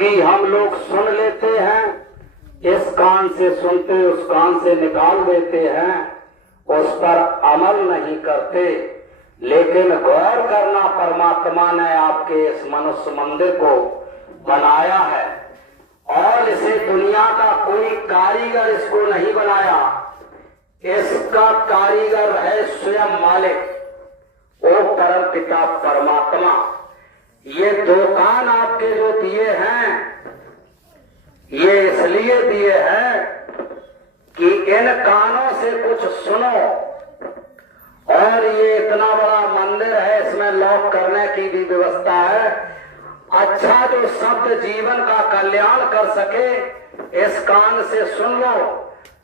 कि हम लोग सुन लेते हैं, इस कान से सुनते उस कान से निकाल देते हैं, उस पर अमल नहीं करते। लेकिन गौर करना, परमात्मा ने आपके इस मनुष्य मंदिर को बनाया है और इसे दुनिया का कोई कारीगर इसको नहीं बनाया। इसका कारीगर है स्वयं मालिक, वो परम पिता परमात्मा। ये दो कान आपके जो दिए हैं, ये इसलिए दिए हैं कि इन कानों से कुछ सुनो। और ये इतना बड़ा मंदिर है, इसमें लॉक करने की भी व्यवस्था है। अच्छा जो शब्द जीवन का कल्याण कर सके, इस कान से सुन लो,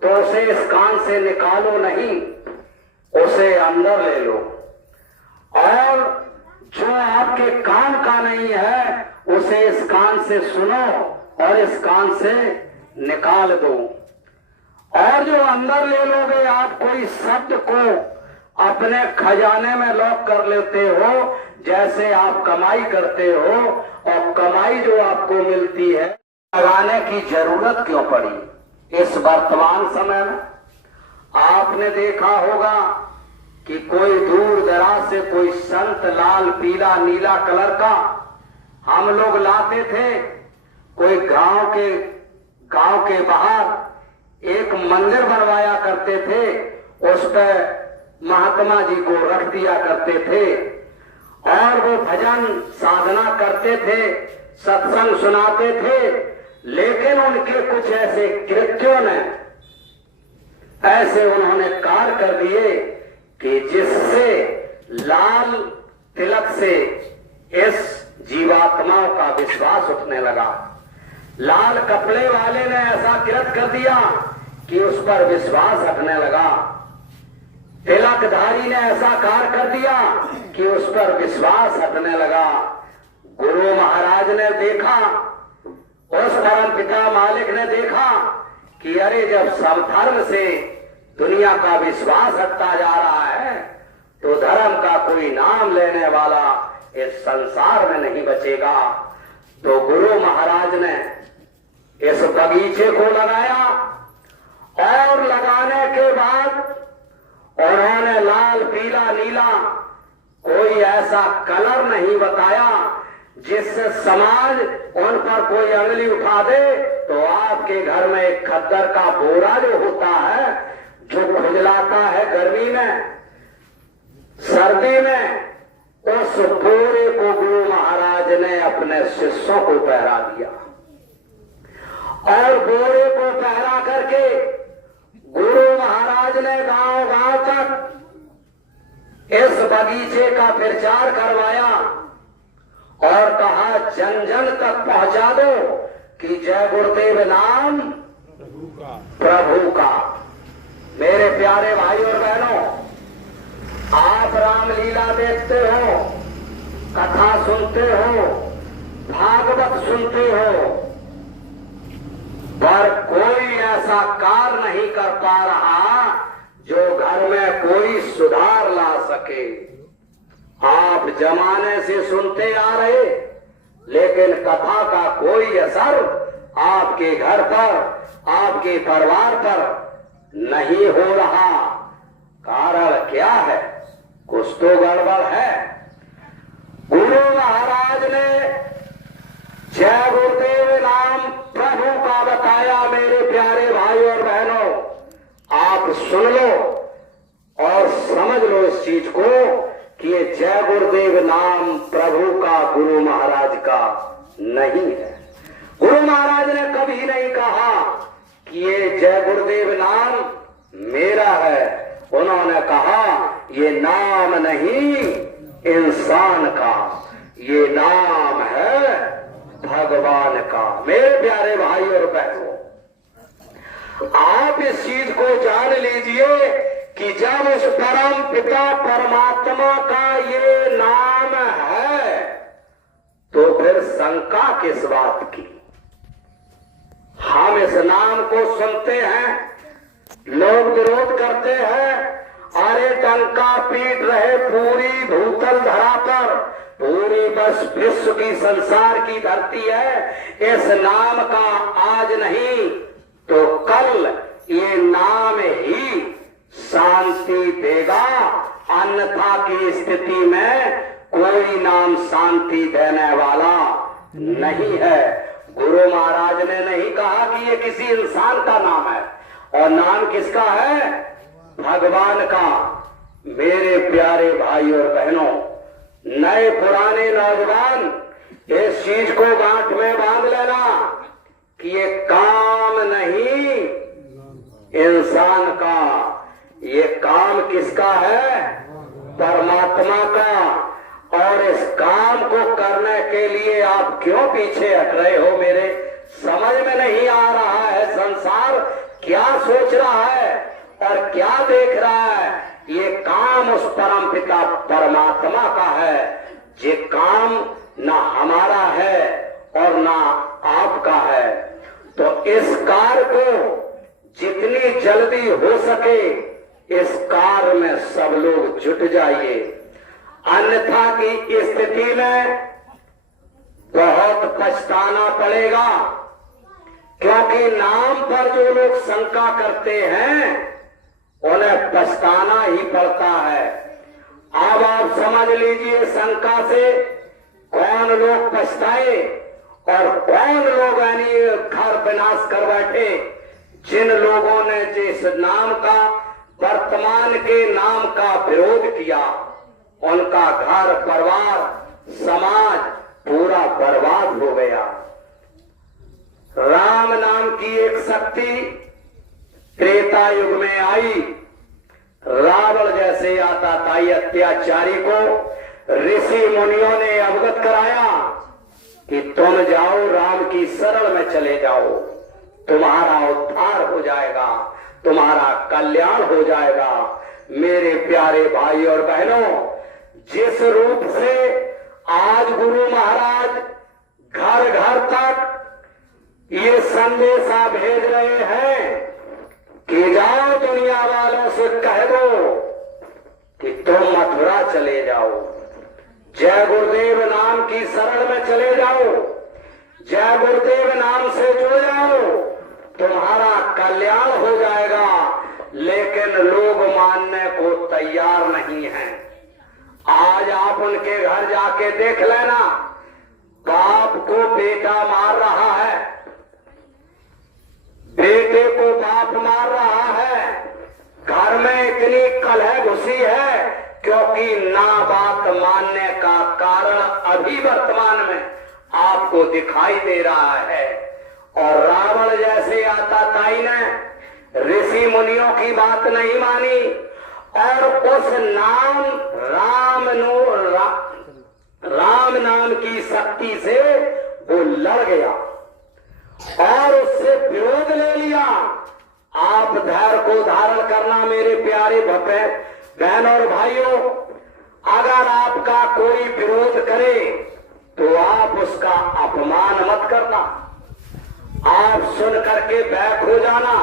तो उसे इस कान से निकालो नहीं, उसे अंदर ले लो। और जो आपके कान का नहीं है, उसे इस कान से सुनो और इस कान से निकाल दो। और जो अंदर ले लोगे आप, कोई शब्द को अपने खजाने में लॉक कर लेते हो, जैसे आप कमाई करते हो और कमाई जो आपको मिलती है, लगाने की जरूरत क्यों पड़ी इस वर्तमान समय में? आपने देखा होगा कि कोई दूर दराज से कोई संत लाल पीला नीला कलर का हम लोग लाते थे। कोई गांव के बाहर एक मंदिर बनवाया करते थे, उस पर महात्मा जी को रख दिया करते थे और वो भजन साधना करते थे, सत्संग सुनाते थे। लेकिन उनके कुछ ऐसे कृत्यों ने, ऐसे उन्होंने कार्य कर दिए कि जिससे लाल तिलक से इस जीवात्माओं का विश्वास उठने लगा। लाल कपड़े वाले ने ऐसा कृत्य कर दिया कि उस पर विश्वास हटने लगा। तिलकधारी ने ऐसा कार्य कर दिया कि उस पर विश्वास हटने लगा। गुरु महाराज ने देखा, उस परम पिता मालिक ने देखा कि अरे जब समधर्म से दुनिया का विश्वास हटता जा रहा है, तो धर्म का कोई नाम लेने वाला इस संसार में नहीं बचेगा। तो गुरु महाराज ने इस बगीचे को लगाया और लगाने के बाद उन्होंने लाल पीला नीला कोई ऐसा कलर नहीं बताया जिससे समाज उन पर कोई अंगली उठा दे तो आपके घर में एक खद्दर का बोरा जो होता है, जो खुजलाता है गर्मी में सर्दी में, उस बोरे को गुरु महाराज ने अपने शिष्यों को पहरा दिया। और बोरे को पहरा करके गुरु महाराज ने गांव-गांव तक इस बगीचे का प्रचार करवाया और कहा जन जन तक पहुंचा दो कि जय गुरुदेव नाम प्रभु का। मेरे प्यारे भाई और बहनों, आप रामलीला देखते हो, कथा सुनते हो, भागवत सुनते हो, पर कोई ऐसा कार्य नहीं कर पा रहा जो घर में कोई सुधार ला सके। आप जमाने से सुनते आ रहे, लेकिन कथा का कोई असर आपके घर पर, आपके परिवार पर नहीं हो रहा। कारण क्या है? कुछ तो गड़बड़ है। गुरु महाराज ने जय गुरुदेव नाम प्रभु का बताया। मेरे प्यारे भाई और बहनों, आप सुन लो और समझ लो इस चीज को कि ये जय गुरुदेव नाम प्रभु का, गुरु महाराज का नहीं है। गुरु महाराज ने कभी नहीं कहा कि ये जय गुरुदेव नाम मेरा है। उन्होंने कहा ये नाम नहीं इंसान का, ये नाम है भगवान का। मेरे प्यारे भाई और बहनों, आप इस चीज को जान लीजिए कि जब उस परम पिता परमात्मा का ये नाम है, तो फिर शंका किस बात की? हम इस नाम को सुनते हैं, लोग विरोध करते हैं, अरे डंका पीट रहे पूरी भूतल धरा पर पूरी बस विश्व की संसार की धरती है। इस नाम का आज नहीं तो कल ये नाम ही शांति देगा, अन्यथा की स्थिति में कोई नाम शांति देने वाला नहीं है। गुरु महाराज ने नहीं कहा कि ये किसी इंसान का नाम है, और नाम किसका है? भगवान का। मेरे प्यारे भाई और बहनों, नए पुराने नौजवान इस चीज को गांठ में बांध लेना कि ये काम नहीं इंसान का, ये काम किसका है? परमात्मा का। और इस काम को करने के लिए आप क्यों पीछे हट रहे हो? मेरे समझ में नहीं आ रहा है संसार क्या सोच रहा है और क्या देख रहा है। ये काम उस परमपिता परमात्मा का है। ये काम ना हमारा है और ना आपका है। तो इस कार्य को जितनी जल्दी हो सके इस कार्य में सब लोग जुट जाइए, अन्यथा की स्थिति में बहुत पछताना पड़ेगा। क्योंकि नाम पर जो लोग शंका करते हैं उन्हें पछताना ही पड़ता है। अब आप समझ लीजिए शंका से कौन लोग पछताए और कौन लोग यानी घर विनाश कर बैठे। जिन लोगों ने जिस नाम का, वर्तमान के नाम का विरोध किया, उनका घर परिवार समाज पूरा बर्बाद हो गया। राम नाम की एक शक्ति त्रेता युग में आई। रावण जैसे आताताई अत्याचारी को ऋषि मुनियों ने अवगत कराया कि तुम जाओ, राम की शरण में चले जाओ, तुम्हारा उद्धार हो जाएगा, तुम्हारा कल्याण हो जाएगा। मेरे प्यारे भाई और बहनों, जिस रूप से आज गुरु महाराज घर घर तक ये संदेशा भेज रहे हैं कि जाओ दुनिया वालों से कह दो कि तुम मथुरा चले जाओ, जय गुरुदेव नाम की शरण में चले जाओ, जय गुरुदेव नाम से जुड़ जाओ, तुम्हारा कल्याण हो जाएगा। लेकिन लोग मानने को तैयार नहीं हैं। आज आप उनके घर जाके देख लेना, बाप को बेटा मार रहा है, बेटे को बाप मार रहा है, घर में इतनी कलह घुसी है क्योंकि ना बात मानने का कारण अभी वर्तमान में आपको दिखाई दे रहा है। और रावण जैसे आताताई ने ऋषि मुनियों की बात नहीं मानी और उस नाम राम नाम की शक्ति से वो लड़ गया और उससे विरोध ले लिया। आप धैर्य को धारण करना मेरे प्यारे बहन और भाइयों। अगर आपका कोई विरोध करे तो आप उसका अपमान मत करना, आप सुन करके बैक हो जाना।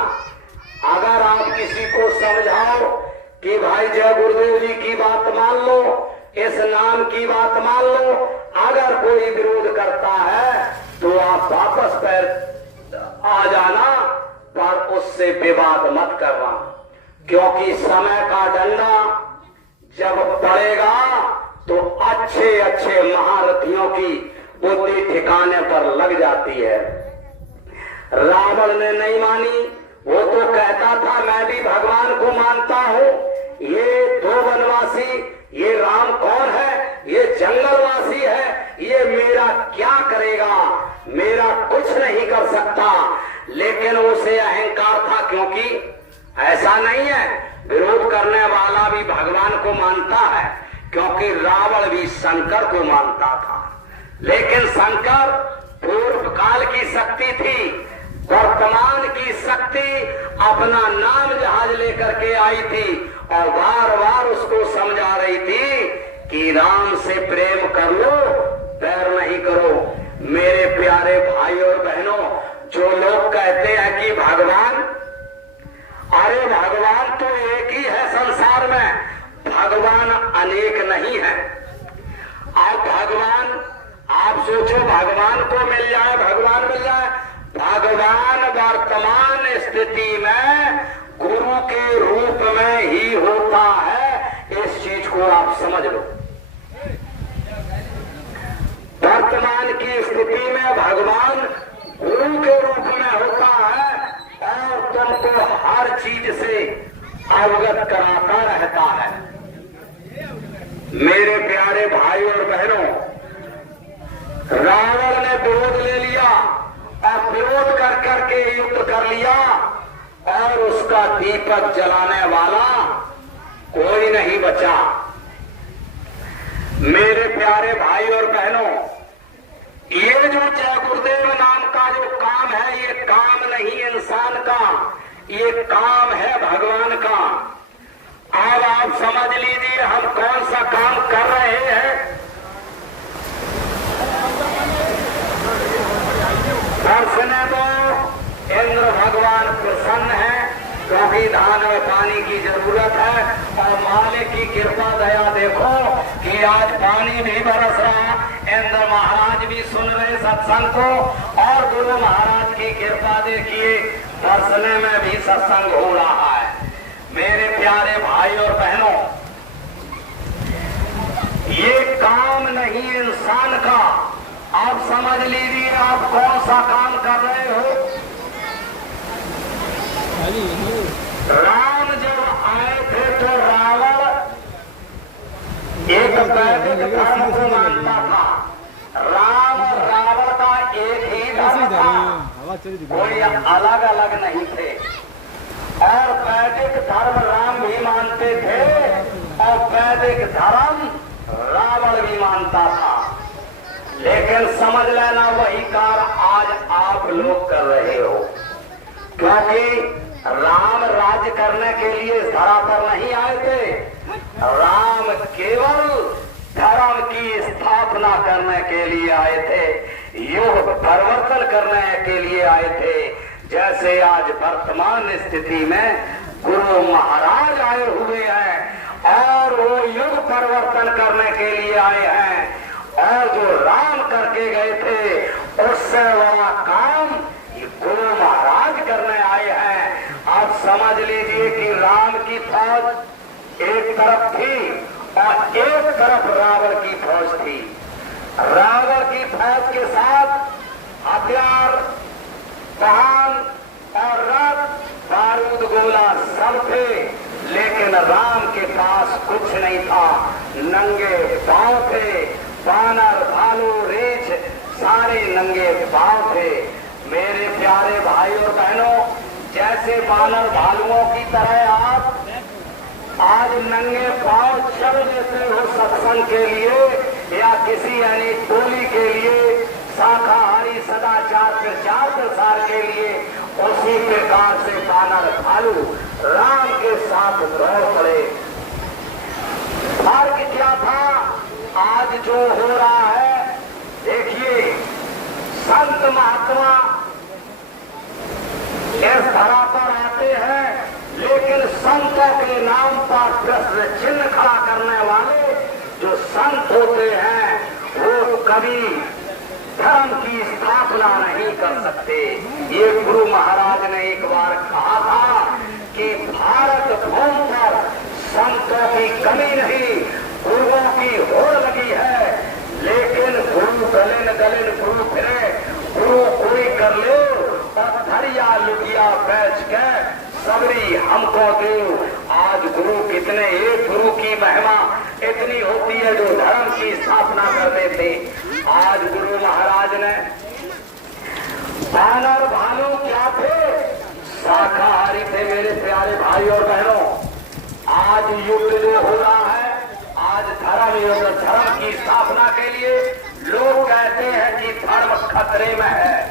अगर आप किसी को समझाओ कि भाई जय गुरुदेव जी की बात मान लो, इस नाम की बात मान लो, अगर कोई विरोध करता है तो आप वापस पैर आ जाना, पर उससे विवाद मत करना। क्योंकि समय का डंडा जब पड़ेगा तो अच्छे अच्छे महारथियों की बुद्धि ठिकाने पर लग जाती है। रावण ने नहीं मानी, वो तो कहता था मैं भी भगवान को मानता हूँ, ये दो वनवासी, ये राम कौन है, ये जंगलवासी है, ये मेरा क्या करेगा, मेरा कुछ नहीं कर सकता। लेकिन उसे अहंकार था, क्योंकि ऐसा नहीं है, विरोध करने वाला भी भगवान को मानता है, क्योंकि रावण भी शंकर को मानता था। लेकिन शंकर पूर्व काल की शक्ति थी, वर्तमान की शक्ति अपना नाम जहाज लेकर के आई थी और बार बार उसको समझा रही थी कि राम से प्रेम कर लो, बैर नहीं करो। मेरे प्यारे भाई और बहनों, जो लोग कहते हैं कि भगवान, अरे भगवान तो एक ही है संसार में, भगवान अनेक नहीं है। अब भगवान, आप सोचो भगवान को मिल जाए, भगवान मिल जाए, भगवान वर्तमान स्थिति में गुरु के रूप में ही होता है। इस चीज को आप समझ लो। वर्तमान की स्थिति में भगवान गुरु के रूप में होता है और तुमको हर चीज से अवगत कराता रहता है। मेरे प्यारे भाई और बहनों, रावण ने विरोध ले लिया और विरोध कर करके युद्ध कर लिया और उसका दीपक जलाने वाला कोई नहीं बचा। मेरे प्यारे भाई और बहनों, ये जो जय गुरुदेव नाम का जो काम है, ये काम नहीं इंसान का, ये काम है भगवान का। अब आप समझ लीजिए हम कौन सा काम कर रहे हैं। दर्शने तो इंद्र भगवान प्रसन्न है क्योंकि धान में पानी की जरूरत है और मालिक की कृपा दया देखो कि आज पानी भी बरस रहा। इंद्र महाराज भी सुन रहे सत्संग को और गुरु महाराज की कृपा देखिए दर्शने में भी सत्संग हो रहा है। मेरे प्यारे भाई और बहनों, ये काम नहीं इंसान का। आप समझ लीजिए आप कौन सा काम कर रहे हो। राम जब आए थे तो रावण एक वैदिक धर्म को मानता था। राम और रावण का एक ही धर्म था, कोई अलग अलग नहीं थे। और वैदिक धर्म राम भी मानते थे और वैदिक धर्म रावण भी मानता था। लेकिन समझ लेना वही कार्य आज आप लोग कर रहे हो, क्योंकि राम राज्य करने के लिए इस धरा पर नहीं आए थे। राम केवल धर्म की स्थापना करने के लिए आए थे, युग परिवर्तन करने के लिए आए थे। जैसे आज वर्तमान स्थिति में गुरु महाराज आए हुए हैं और वो युग परिवर्तन करने के लिए आए हैं और जो राम करके गए थे उससे बड़ा काम ये गुरु महाराज करने आए हैं। आप समझ लीजिए कि राम की फौज एक तरफ थी और एक तरफ रावण की फौज थी। रावण की फौज के साथ हथियार, वाहन और रथ, बारूद, गोला सब थे, लेकिन राम के पास कुछ नहीं था। नंगे पांव थे, बानर, भालू, रीछ सारे नंगे पांव थे। मेरे प्यारे भाई और बहनों, जैसे बानर भालुओं की तरह आप आज नंगे पांव चल देते हो सत्संग के लिए या किसी यानी टोली के लिए, शाकाहारी सदाचार प्रचार प्रसार के लिए, उसी प्रकार से बानर भालू राम के साथ दौड़ पड़े। फर्क क्या था? आज जो हो रहा है देखिए, संत महात्मा इस धरा पर आते हैं लेकिन संतों के नाम पर प्रश्न चिन्ह खड़ा करने वाले जो संत होते हैं वो कभी धर्म की स्थापना नहीं कर सकते। ये गुरु महाराज ने एक बार कहा था कि भारत भूमि पर संतों की कमी नहीं, गुरुओं की होड़ लगी है। लेकिन गुरु गलिन गुरु फिरे, गुरु कोई कर ले और धरिया लुटिया बेच के सबरी हमको दो। आज गुरु कितने, एक गुरु की महिमा इतनी होती है जो धर्म की स्थापना करते थे। आज गुरु महाराज ने बानर भालू क्या थे? शाकाहारी थे। मेरे प्यारे भाई और बहनों, आज युद्ध जो हो रहा है, आज धर्म युद्ध, धर्म की स्थापना के लिए लोग कहते हैं कि धर्म खतरे में है।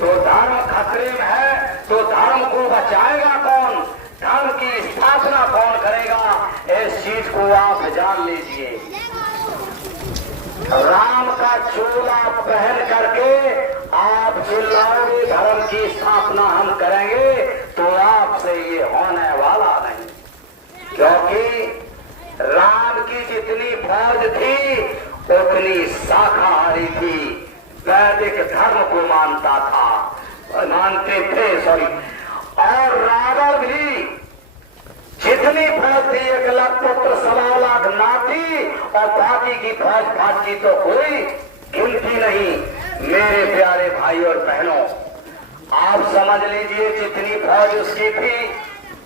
तो धर्म खतरे में है तो धर्म को बचाएगा कौन? धर्म की स्थापना कौन करेगा? इस चीज को आप जान लीजिए। राम का चोला पहन करके आप चिल्लाओगे धर्म की स्थापना हम करेंगे, तो आपसे ये होने वाला नहीं। क्योंकि राम की जितनी फौज थी उतनी शाकाहारी थी, वैदिक धर्म को मानता था, मानते थे सॉरी। और रावण भी जितनी फौज थी 1 लाख पुत्र 1.25 लाख नाती और बाकी की फौज भाग तो कोई गिनती नहीं। मेरे प्यारे भाई और बहनों, आप समझ लीजिए जितनी फौज उसकी थी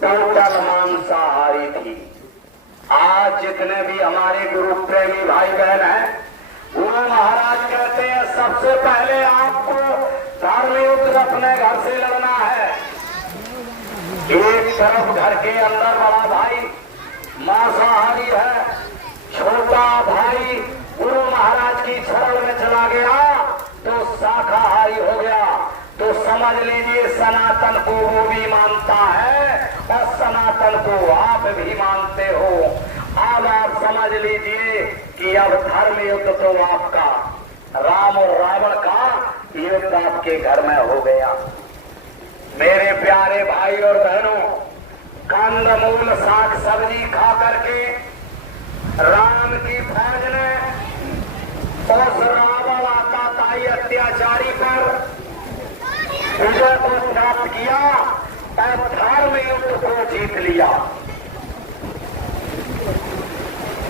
टोटल मांसाहारी थी। आज जितने भी हमारे गुरु प्रेमी भाई बहन हैं, गुरु महाराज कहते हैं सबसे पहले आपको धर्म युद्ध अपने घर से लड़ना है। एक तरफ घर के अंदर बड़ा भाई मांसाहारी है, छोटा भाई गुरु महाराज की शरण में चला गया तो शाकाहारी हो गया। तो समझ लीजिए सनातन को वो भी मानता है और सनातन को आप भी मानते हो। अब आप समझ लीजिए कि अब धर्म युद्ध तो आपका, राम और रावण का युद्ध आपके घर में हो गया। मेरे प्यारे भाई और बहनों, कंदमूल साग सब्जी खा करके राम की फौज ने उस रावण आताताई अत्याचारी पर विजय को प्राप्त किया और धर्म युद्ध को जीत लिया।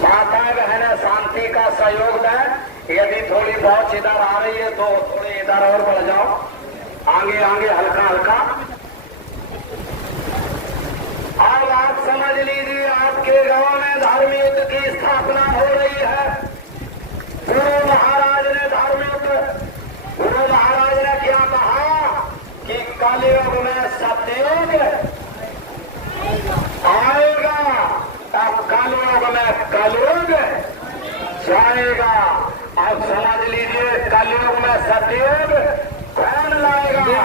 माताएं बहनें शांति का सहयोग दें। यदि थोड़ी बहुत इधर आ रही है तो थोड़े इधर और बढ़ जाओ, आगे आगे हल्का हल्का। अब आप समझ लीजिए आपके गांव में धर्म युद्ध की स्थापना हो रही है। गुरु महाराज ने धर्म युद्ध, गुरु महाराज ने क्या कहा कि कलयुग में सत्ययुग आएगा और कलयुग में कलयुग जाएगा। अब समझ लीजिए कलयुग में सत्ययुग कौन लाएगा?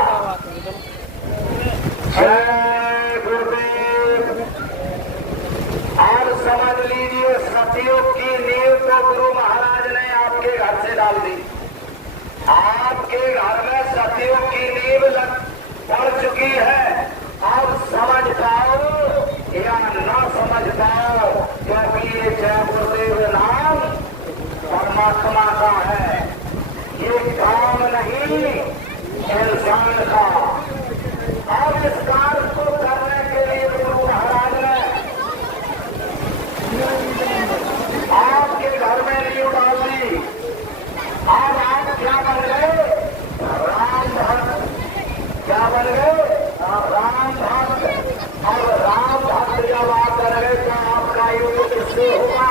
जय गुरुदेव। और समझ लीजिए सत्ययुग की नींव तो गुरु महाराज ने आपके घर से डाल दी। आपके घर में सत्ययुग की नींव पड़ चुकी है। अब समझ पाओ या ना समझ पाओ, क्योंकि ये जय गुरुदेव नाम परमात्मा का है, ये काम नहीं इंसान का। अब इस कार्य को करने के लिए गुरु महाराज ने आपके घर में नींव डाल दी। अब आप क्या बन गए? राम भक्त। क्या बन गए? राम भक्त। और राम भक्त जब आप बन गए तो आपका युद्ध किससे होगा?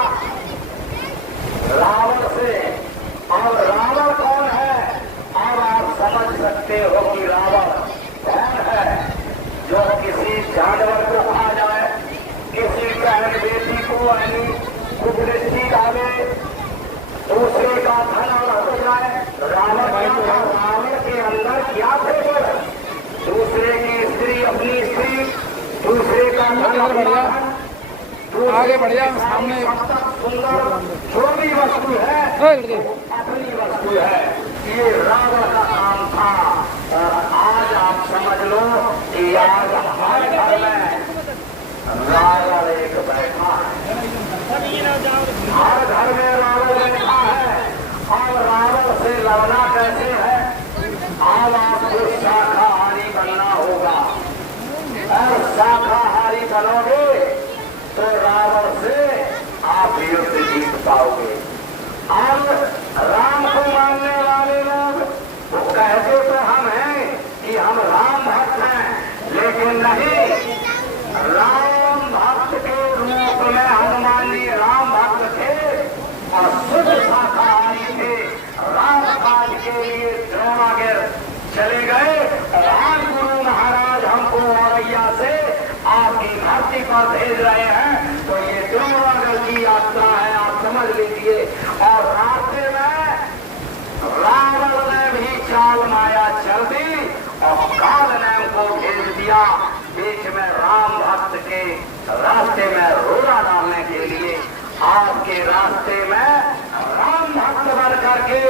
रावण से। और रावण कौन है? अब आप समझ सकते हो कि रावण कौन है। जो किसी जानवर को खा जाए, किसी बहन बेटी को कुदृष्टि डाले, दूसरे का धन हो जाए। रावण क्या, रावण के अंदर क्या थे? दूसरे की स्त्री अपनी स्त्री, दूसरे का धन, आगे बढ़ जाओ सामने। सुंदर जो भी वस्तु है अपनी वस्तु है। ये रावण का काम था। और आज आप समझ लो कि आज हमारे घर में रावण एक बैठा है। हर घर में रावण बैठा है। और रावण से लड़ना कैसे है? अब आपको शाकाहारी बनना होगा। और शाकाहारी बनोगे तो रावण से आप युद्ध जीत पाओगे। अब राम को मानने वाले लोग वो कहते तो हम हैं कि हम राम भक्त हैं, लेकिन नहीं, राम भक्त के रूप में हनुमान जी राम भक्त थे और शुद्ध शाकाहारी थे। राम काज के लिए द्रोणागिर चले गए। आज गुरु महाराज हमको औरैया से आपकी धरती पर भेज रहे हैं, तो ये द्रोणागिर की यात्रा है, आप समझ लीजिए। और रास्ते में रावण ने भी चाल माया चल दी और काल ने हमको भेज दिया बीच में राम भक्त के रास्ते में रोड़ा डालने के लिए। आपके रास्ते में राम भक्त बन करके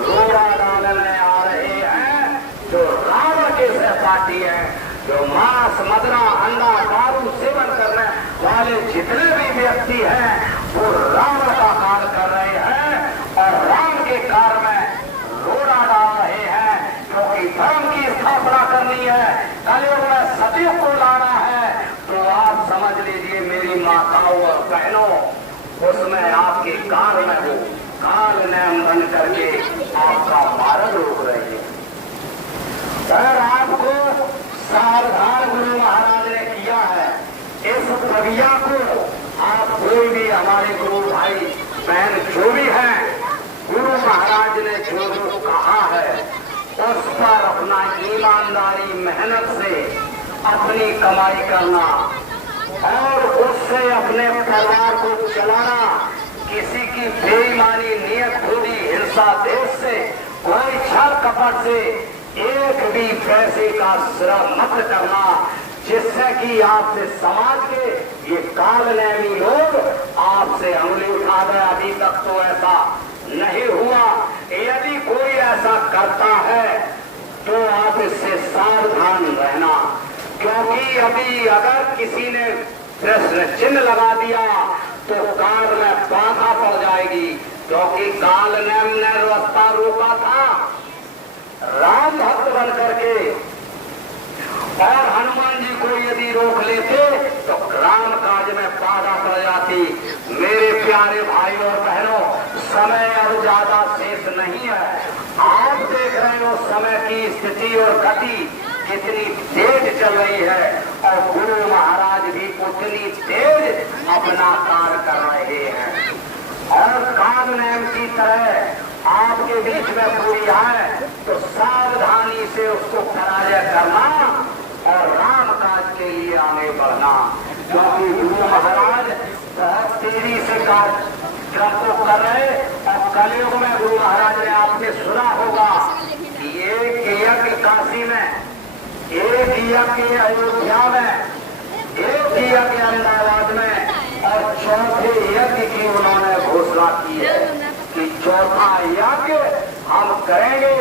रोड़ा डालने आ रहे हैं जो रावण के सहपाठी है, जो मांस मदरा अंडा दारू सेवन करने वाले जितने भी व्यक्ति हैं वो रावण का कार्य कर रहे हैं। और करनी है, कलयुग में सतयुग को लाना है, तो आप समझ लीजिए मेरी माताओं और बहनों, उसमें आपके काल में हो, काल नेम बन करके आपका मार्ग रोक रही है। सर आपको सावधान गुरु महाराज ने किया है। इस प्रक्रिया को आप कोई भी हमारे गुरु भाई बहन जो भी है, गुरु महाराज ने जो जो कहा है उस पर अपना ईमानदारी मेहनत से अपनी कमाई करना और उससे अपने परिवार को चलाना, किसी की बेईमानी नियत थोड़ी हिंसा देश से कोई छल कपट से एक भी पैसे का श्रम मत करना, जिससे कि आपसे समाज के ये कालनेमी लोग आपसे उंगली उठा गए। अभी तक तो ऐसा नहीं हुआ, यदि कोई ऐसा करता है तो आप इससे सावधान रहना, क्योंकि अभी अगर किसी ने प्रश्न चिन्ह लगा दिया तो काल में बाधा पड़ जाएगी, क्योंकि काल ने रास्ता रोका था राम भक्त बन करके, और हनुमान जी को यदि रोक लेते तो राम काज में बाधा पड़ जाती। मेरे प्यारे भाई और बहनों, समय अब ज्यादा शेष नहीं है। आप देख रहे हो समय की स्थिति और गति कितनी तेज चल रही है, और गुरु महाराज भी उतनी तेज अपना कार्य कर रहे हैं, और काल नेम की तरह आपके बीच में कोई आए तो सावधानी से उसको पराजय करना और राम काज के लिए आगे बढ़ना, क्योंकि गुरु महाराज बहुत तेजी से कार्यक्रम को कर रहे। और कलयुग में गुरु महाराज ने आपने सुना होगा कि एक यज्ञ काशी में, एक यज्ञ अयोध्या में, एक यज्ञ अहमदाबाद में, और चौथे यज्ञ की उन्होंने घोषणा की है कि चौथा यज्ञ हम करेंगे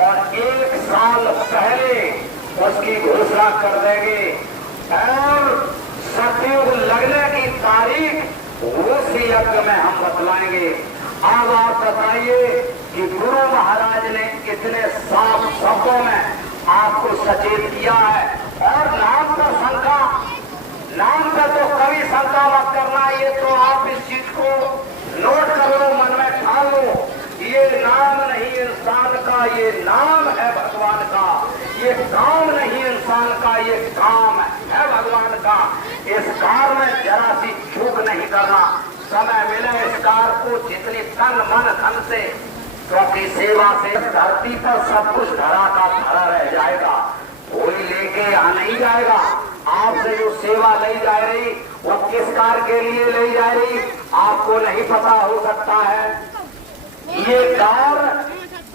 और 1 साल पहले उसकी घोषणा कर देंगे, और सतयुग लगने की तारीख उस यज्ञ में हम बतलाएंगे। अब आप बताइए कि गुरु महाराज ने कितने साफ शब्दों में आपको सचेत किया है, और नाम पर शंका, नाम पर तो कभी शंका मत करना, ये तो आप इस चीज को नोट कर लो, मन में ठान लो, ये नाम नहीं इंसान का, ये नाम है भगवान का, ये काम नहीं इंसान का, ये काम है भगवान का। इस कार में जरा सी चूक नहीं करना, समय मिले इस कार को जितनी तन मन धन से, क्योंकि सेवा से धरती पर सब कुछ धरा का धरा रह जाएगा, कोई लेके आ नहीं जाएगा। आपसे जो सेवा ली जा रही वो किस कार के लिए ली जा रही आपको नहीं पता हो सकता है। ये कार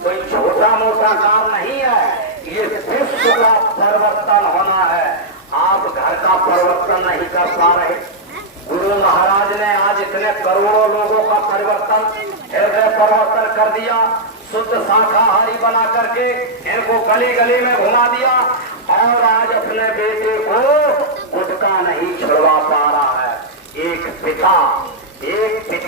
कोई छोटा मोटा कार नहीं है, ये विश्व का परिवर्तन होना है। आप घर का परिवर्तन नहीं कर पा रहे, गुरु महाराज ने आज इतने करोड़ों लोगों का परिवर्तन, हृदय परिवर्तन कर दिया, शुद्ध शाकाहारी बना करके इनको गली गली में घुमा दिया, और आज अपने बेटे को गुटखा नहीं छुड़वा पा रहा है। एक पिता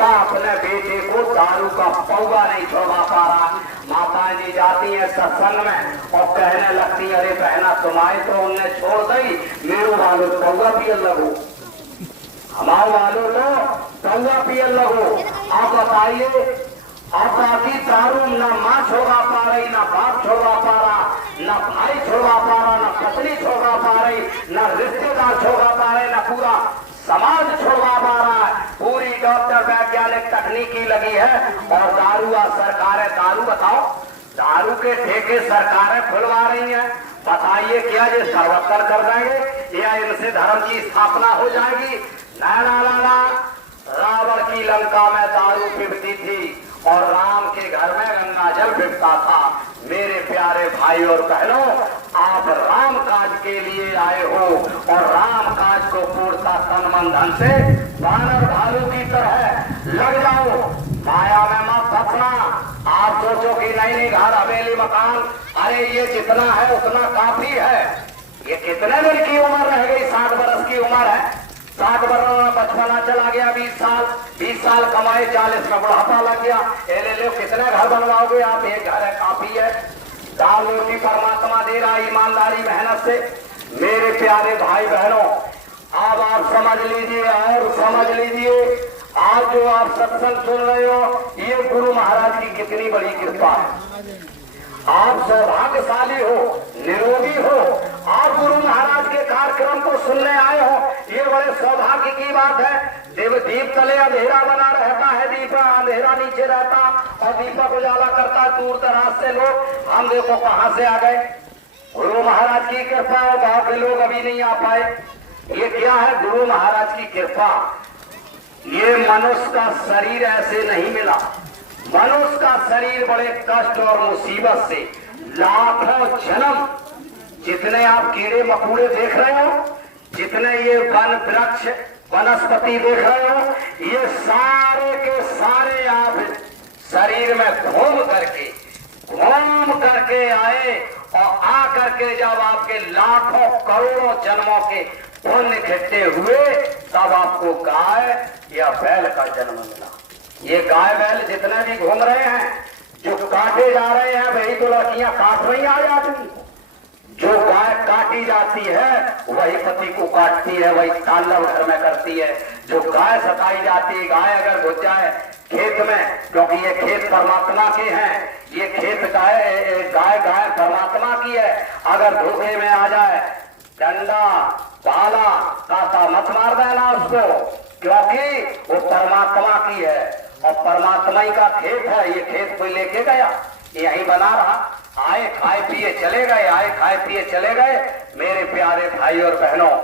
अपने बेटे को दारू का पौवा नहीं छुड़वा पा रहा। माताएं जी जाती हैं सत्संग में और कहने लगती, अरे बहना तुम्हारी तो उनने छोड़ दी, मेरे वालों पौवा पिए लगो, हमारे वालों को पौवा पिए लगो। आप बताइए, अब बाकी दारू न माँ छोड़वा पा रही, न बाप छोड़वा पा रहा, न भाई छोड़वा पा रहा, न पत्नी छोड़वा पा रही, न रिश्तेदार छोड़वा पा रहे, न पूरा समाज छोड़वा पा रहा है। पूरी डॉक्टर वैज्ञानिक तकनीकी लगी है, और दारू और सरकारें, दारू बताओ, दारू के ठेके सरकारें खुलवा रही हैं। बताइए क्या ये सर्वोत्तर कर देंगे या इनसे धर्म की स्थापना हो जाएगी? ना, रावण की लंका में दारू पीती थी और राम के घर में गंगा जल बिकता था। मेरे प्यारे भाई और बहनों, आप राम काज के लिए आए हो, और राम काज को पूर्णता तन मन धन से बानर भालू की तरह लग जाओ, माया में मत फंसना। आप सोचो कि नहीं घर हवेली मकान, अरे ये जितना है उतना काफी है। ये कितने दिन की उम्र रह गई? 60 बरस की उम्र है, 60 वर्ष में बचपना चला गया, 20 साल कमाए, 40 में बुढ़ापा लग गया। ले लो, कितने घर बनवाओगे आप? एक घर है काफी है। दाल रोटी परमात्मा दे रहा है ईमानदारी मेहनत से। मेरे प्यारे भाई बहनों, अब आप समझ लीजिए और समझ लीजिए, आज जो आप सत्संग सुन रहे हो ये गुरु महाराज की कितनी बड़ी कृपा है। आप सौभाग्यशाली हो, निरोगी हो, आप गुरु महाराज के कार्यक्रम को सुनने आए हो, ये बड़े सौभाग्य की बात है। देव दीप तले अंधेरा बना रहता है, दीप अंधेरा नीचे रहता और दीपक उजाला करता दूर दराज से लोग। हम देखो कहां से आ गए, गुरु महाराज की कृपा और गांव के लोग अभी नहीं आ पाए। ये क्या है? गुरु महाराज की कृपा। ये मनुष्य का शरीर ऐसे नहीं मिला। मनुष्य का शरीर बड़े कष्ट और मुसीबत से लाखों जन्म, जितने आप कीड़े मकोड़े देख रहे हो, जितने ये वन वृक्ष वनस्पति देख रहे हो, ये सारे के सारे आप शरीर में घूम करके आए और आ करके जब आपके लाखों करोड़ों जन्मों के पुण्य इकट्ठे हुए तब आपको गाय या बैल का जन्म मिला। ये गाय बैल जितने भी घूम रहे हैं, जो काटे जा रहे हैं, वही तो लड़कियां काट रही आ जाती। जो गाय काटी जाती है वही पति को काटती है, वही तांडव घर में करती है। जो गाय सताई जाती है, गाय अगर घुस जाए खेत में, क्योंकि ये खेत परमात्मा के हैं, ये खेत गाय परमात्मा की है, अगर धोखे में आ जाए, डंडा भाला कांटा मत मार देना उसको, क्योंकि वो परमात्मा की है और परमात्मा ही का खेत है। ये खेत कोई लेके गया, यही बना रहा, आए खाए पिए चले गए, आए खाए पिए चले गए। मेरे प्यारे भाई और बहनों,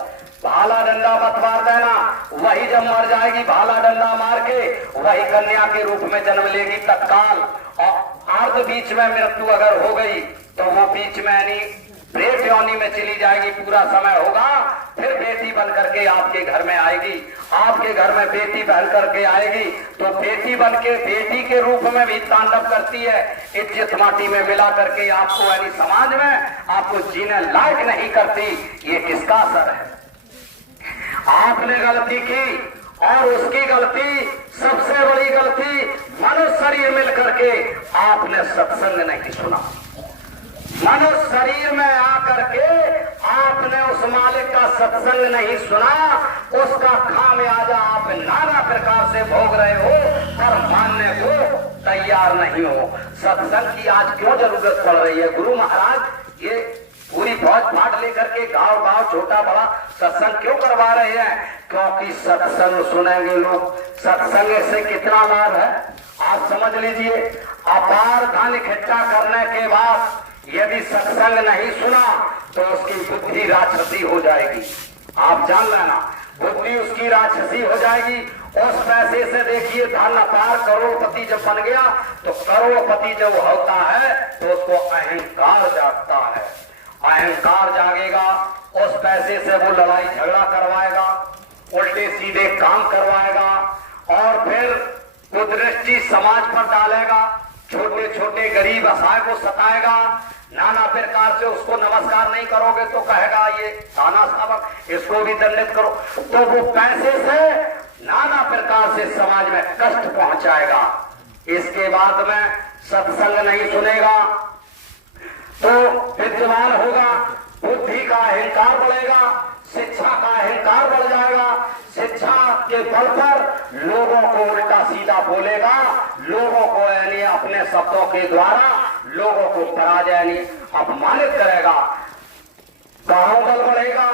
भाला डंडा मत मार देना, वही जब मर जाएगी भाला डंडा मार के वही कन्या के रूप में जन्म लेगी तत्काल। और अर्ध बीच में मृत्यु अगर हो गई तो वो बीच में यानी प्रेत योनि में चली जाएगी, पूरा समय होगा, फिर बेटी बन करके आपके घर में आएगी। आपके घर में बेटी बन करके आएगी तो बेटी बन के बेटी के रूप में भी तांडव करती है, इज्जत माटी में मिला करके आपको यानी समाज में आपको जीने लायक नहीं करती। ये किसका असर है? आपने गलती की और उसकी गलती, सबसे बड़ी गलती, मनुष्य शरीर मिल करके आपने सत्संग नहीं सुना। मनुष्य शरीर में आकर के आपने उस मालिक का सत्संग नहीं सुना, उसका खामियाजा आप नाना प्रकार से भोग रहे हो पर मानने को तैयार नहीं हो। सत्संग की आज क्यों जरूरत पड़ रही है? गुरु महाराज ये पूरी फौज फाट लेकर के गांव गांव छोटा बड़ा सत्संग क्यों करवा रहे हैं? क्योंकि सत्संग सुनेंगे लोग। सत्संग से कितना लाभ है आप समझ लीजिए। अपार धन इकट्ठा करने के बाद यदि सत्संग नहीं सुना तो उसकी बुद्धि राक्षसी हो जाएगी। आप जान लेना, बुद्धि उसकी राक्षसी हो जाएगी। उस पैसे से देखिए धन अपार करोड़पति जब बन गया तो करोड़पति जब होता है तो उसको अहंकार जागता है। अहंकार जागेगा, उस पैसे से वो लड़ाई झगड़ा करवाएगा, उल्टे सीधे काम करवाएगा और फिर कुदृष्टि समाज पर डालेगा। छोटे छोटे गरीब असहाय को सताएगा, नाना प्रकार से उसको नमस्कार नहीं करोगे तो कहेगा ये ताना साहब, इसको भी दंडित करो। तो वो पैसे से नाना प्रकार से समाज में कष्ट पहुंचाएगा। इसके बाद में सत्संग नहीं सुनेगा तो विद्वान होगा, बुद्धि का अहंकार बढ़ेगा, शिक्षा का अहंकार बढ़ जाएगा। शिक्षा के बल पर लोगों को उल्टा सीधा बोलेगा, लोगों को यानी अपने शब्दों के द्वारा लोगों को पराजय अपमानित करेगा। बाहुबल बढ़ेगा,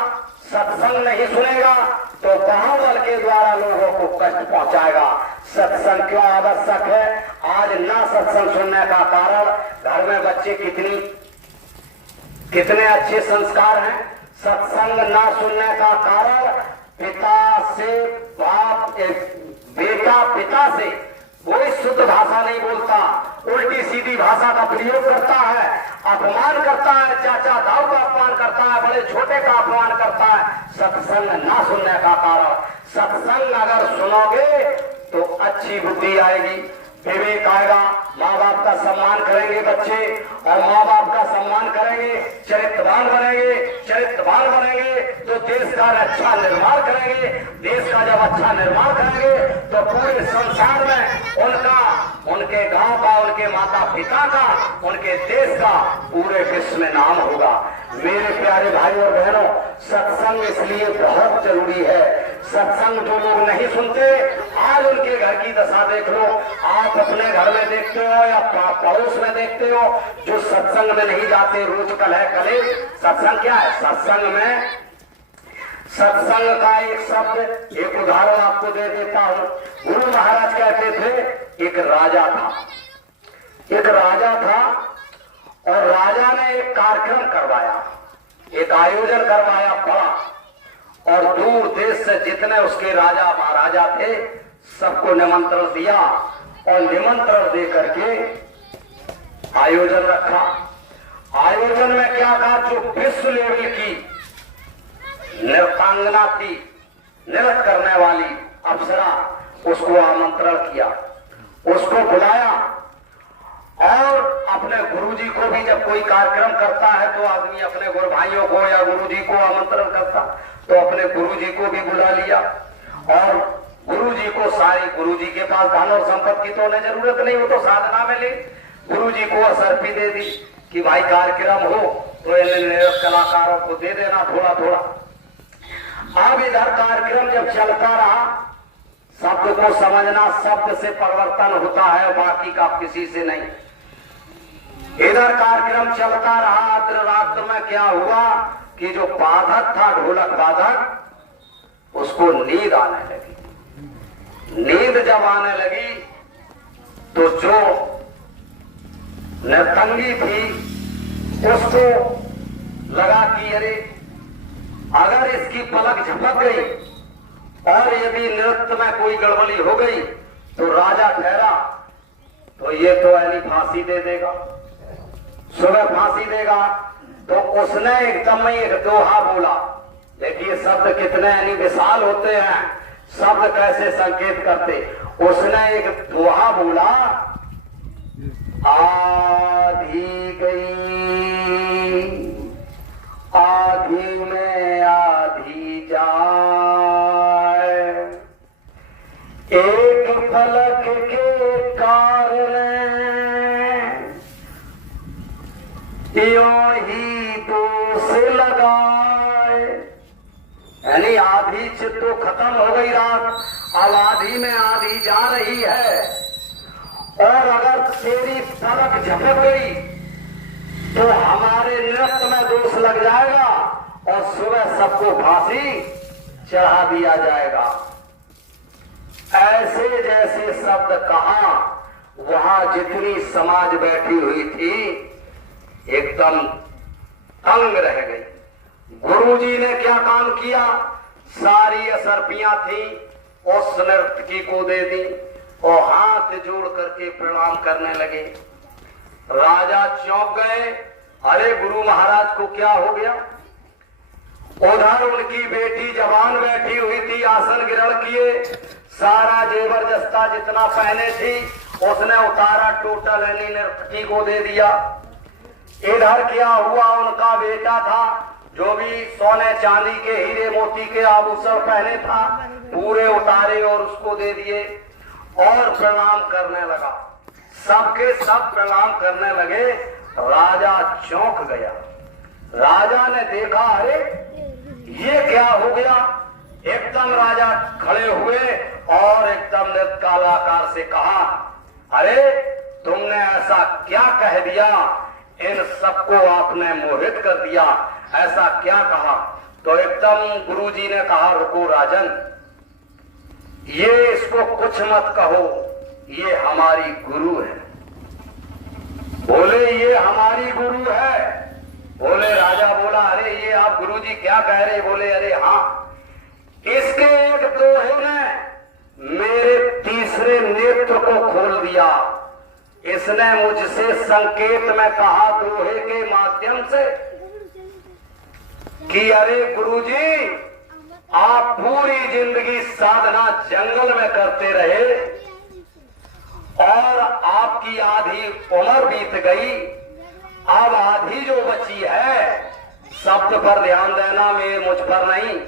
सत्संग नहीं सुनेगा तो बाहुबल के द्वारा लोगों को कष्ट पहुंचाएगा। सत्संग क्यों आवश्यक है? आज ना सत्संग सुनने का कारण घर में बच्चे कितने अच्छे संस्कार हैं। सत्संग ना सुनने का कारण पिता से बाप, बेटा पिता से कोई शुद्ध भाषा नहीं बोलता, उल्टी सीधी भाषा का प्रयोग करता है, अपमान करता है, चाचा ताऊ का अपमान करता है, बड़े छोटे का अपमान करता है। सत्संग ना सुनने का कारण, सत्संग अगर सुनोगे तो अच्छी बुद्धि आएगी, विवेक आएगा, माँ बाप का सम्मान करेंगे बच्चे और माँ बाप का सम्मान करेंगे, चरित्रवान बनेंगे, चरित्रवान बनेंगे तो देश का अच्छा निर्माण करेंगे। देश का जब अच्छा निर्माण करेंगे तो पूरे संसार में उनका, उनके गांव का, उनके माता पिता का, उनके देश का, पूरे विश्व में नाम होगा। मेरे प्यारे भाई और बहनों, सत्संग इसलिए बहुत जरूरी है। सत्संग जो लोग नहीं सुनते, आज उनके घर की दशा देख लो। आप अपने घर में देखते हो या पड़ोस में देखते हो, जो सत्संग में नहीं जाते, रोज कल है कले। सत्संग क्या है? सत्संग में, सत्संग का एक शब्द, एक उदाहरण आपको दे देता हूं। गुरु महाराज कहते थे, एक राजा था, एक राजा था और राजा ने एक कार्यक्रम करवाया, एक आयोजन करवाया बड़ा, और दूर देश से जितने उसके राजा महाराजा थे सबको निमंत्रण दिया और निमंत्रण दे करके आयोजन रखा। आयोजन में क्या था? जो विश्व लेवल की नृत्यांगना थी, नृत्य करने वाली अप्सरा, उसको आमंत्रण किया, उसको बुलाया। और अपने गुरुजी को भी, जब कोई कार्यक्रम करता है तो आदमी अपने गुरु भाइयों को या गुरुजी को आमंत्रण करता, तो अपने गुरुजी को भी बुला लिया। और गुरुजी को सारी, गुरुजी के पास धन और संपत्ति की तो उन्हें जरूरत नहीं, वो तो साधना में ले। गुरुजी को असरपी दे दी कि भाई कार्यक्रम हो तो इन नृत्य कलाकारों को दे देना थोड़ा थोड़ा। अब इधर कार्यक्रम जब चलता रहा, शब्द को समझना, शब्द से परिवर्तन होता है, बाकी का किसी से नहीं। इधर कार्यक्रम चलता रहा, अद्र रात्र में क्या हुआ कि जो बाधक था, ढोलक बाधक, उसको नींद आने लगी। नींद जब आने लगी तो जो नर्तंगी थी उसको लगा कि अरे अगर इसकी पलक झपक गई और यदि नृत्य में कोई गड़बड़ी हो गई तो राजा ठहरा तो ये तो यानी फांसी दे देगा, सुबह फांसी देगा। तो उसने एकदम ही एक दोहा बोला। देखिए शब्द कितने यानी विशाल होते हैं, शब्द कैसे संकेत करते। उसने एक दोहा बोला, आधी गई आधी में आधी जाए, एक फलक के कारण यों ही दोष लगाए। यानी आधी तो खत्म हो गई रात, अब आधी में आधी जा रही है, और अगर तेरी पलक झपक गई तो हमारे नृत्य में दोष लग जाएगा और सुबह सबको फांसी चढ़ा दिया जाएगा। ऐसे जैसे शब्द कहा, वहां जितनी समाज बैठी हुई थी एकदम तंग रह गई। गुरुजी ने क्या काम किया? सारी असरपियां थी उस नर्तकी को दे दी और हाथ जोड़ करके प्रणाम करने लगे। राजा चौंक गए, अरे गुरु महाराज को क्या हो गया? उधर उनकी बेटी जवान बैठी हुई थी, आसन ग्रहण किए, सारा जेवर जस्ता जितना पहने थी उसने उतारा, टोटल यानी नर्तकी को दे दिया। इधर क्या हुआ? उनका बेटा था जो भी सोने चांदी के हीरे मोती के आभूषण पहने था, पूरे उतारे और उसको दे दिए और प्रणाम करने लगा। सबके सब प्रणाम करने लगे। राजा चौंक गया। राजा ने देखा, अरे ये क्या हो गया? एकदम राजा खड़े हुए और एकदम नृत्य कलाकार से कहा, अरे तुमने ऐसा क्या कह दिया? इन सबको आपने मोहित कर दिया, ऐसा क्या कहा? तो एकदम गुरुजी ने कहा, रुको राजन, ये इसको कुछ मत कहो, ये हमारी गुरु है। बोले ये हमारी गुरु है? बोले राजा बोला, अरे ये आप गुरुजी क्या कह रहे? बोले अरे हाँ, इसके एक दोहे ने मेरे तीसरे नेत्र को खोल दिया। इसने मुझसे संकेत में कहा दोहे के माध्यम से कि अरे गुरुजी, आप पूरी जिंदगी साधना जंगल में करते रहे और आपकी आधी उम्र बीत गई, अब आधी जो बची है, शब्द पर ध्यान देना, में मुझ पर नहीं,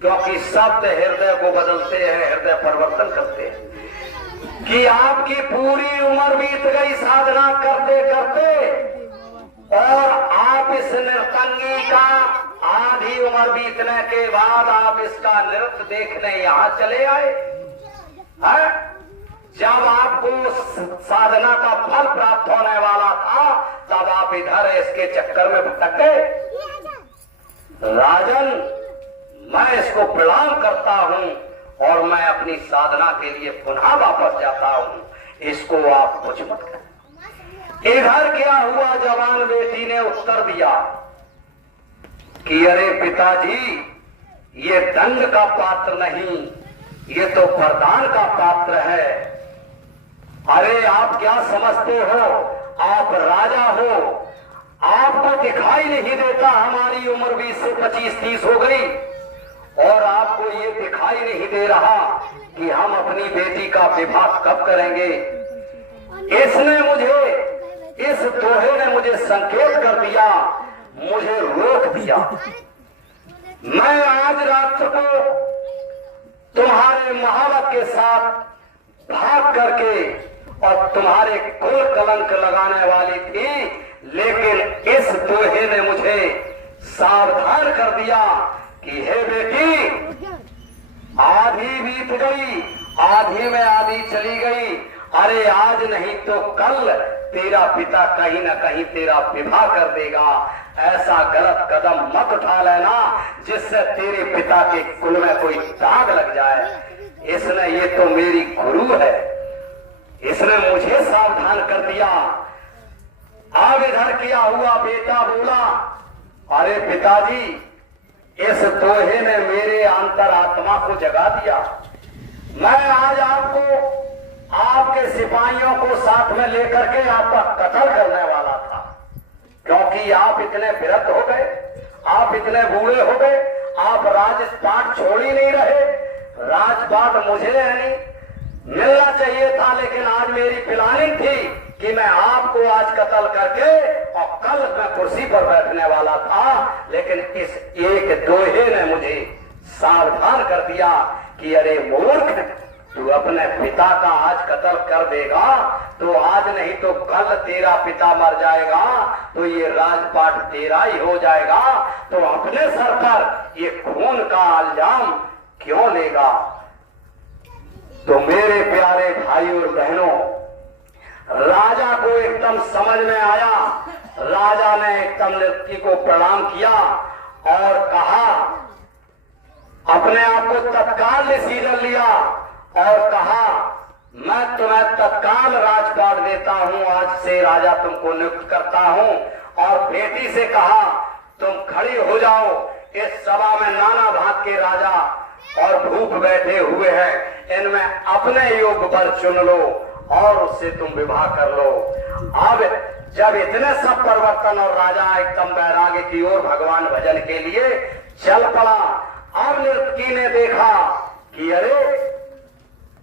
क्योंकि शब्द हृदय को बदलते हैं, हृदय परिवर्तन करते हैं। कि आपकी पूरी उम्र बीत गई साधना करते करते और आप इस नृतंगी का आधी उम्र बीतने के बाद आप इसका नृत्य देखने यहाँ चले आए हैं? जब आपको साधना का फल प्राप्त होने वाला था तब आप इधर इसके चक्कर में भटक गए। राजन, मैं इसको प्रणाम करता हूं और मैं अपनी साधना के लिए पुनः वापस जाता हूं। इसको आप कुछ मत करें। इधर क्या हुआ? जवान बेटी ने उत्तर दिया कि अरे पिताजी, ये दंड का पात्र नहीं, ये तो वरदान का पात्र है। अरे आप क्या समझते हो? आप राजा हो, आपको दिखाई नहीं देता हमारी उम्र 20 से 25-30 हो गई और आपको ये दिखाई नहीं दे रहा कि हम अपनी बेटी का विवाह कब करेंगे। इसने मुझे, इस दोहे ने मुझे संकेत कर दिया, मुझे रोक दिया। मैं आज रात्र को तुम्हारे महावत के साथ भाग करके और तुम्हारे कुल कलंक लगाने वाली थी, लेकिन इस दोहे ने मुझे सावधान कर दिया कि हे बेटी, आधी बीत गई, आधी में आधी चली गई। अरे आज नहीं तो कल तेरा पिता कहीं ना कहीं तेरा विवाह कर देगा। ऐसा गलत कदम मत उठा लेना जिससे तेरे पिता के कुल में कोई दाग लग जाए। इसने, ये तो मेरी गुरु है, इसने मुझे सावधान कर दिया। अब इधर क्या हुआ? बेटा बोला, अरे पिताजी, इस दोहे ने मेरे अंतरात्मा को जगा दिया। मैं आज आपको, आपके सिपाहियों को साथ में लेकर के आपका कत्ल करने वाला था, क्योंकि आप इतने विरक्त हो गए, आप इतने बूढ़े हो गए, आप राजपाट छोड़ ही नहीं रहे। राजपाट मुझे नहीं मिलना चाहिए था, लेकिन आज मेरी प्लानिंग थी कि मैं आपको आज कत्ल करके और कल मैं कुर्सी पर बैठने वाला था, लेकिन इस एक दोहे ने मुझे सावधान कर दिया कि अरे मूर्ख, तू अपने पिता का आज कत्ल कर देगा तो आज नहीं तो कल तेरा पिता मर जाएगा, तो ये राजपाट तेरा ही हो जाएगा, तो अपने सर पर ये खून का इल्जाम क्यों लेगा। तो मेरे प्यारे भाई और बहनों, राजा को एकदम समझ में आया। राजा ने एकदम लड़की को प्रणाम किया और कहा, अपने आप को तत्काल डिसीजन लिया और कहा, मैं तुम्हें तत्काल राजपाट देता हूं, आज से राजा तुमको नियुक्त करता हूं। और बेटी से कहा, तुम खड़ी हो जाओ, इस सभा में नाना भाग के राजा और भूप बैठे हुए हैं, इनमें अपने योग्य वर चुन लो और उससे तुम विवाह कर लो। अब जब इतने सब परिवर्तन और राजा एकदम वैराग्य की ओर भगवान भजन के लिए चल पड़ा, अब लड़की ने देखा कि अरे,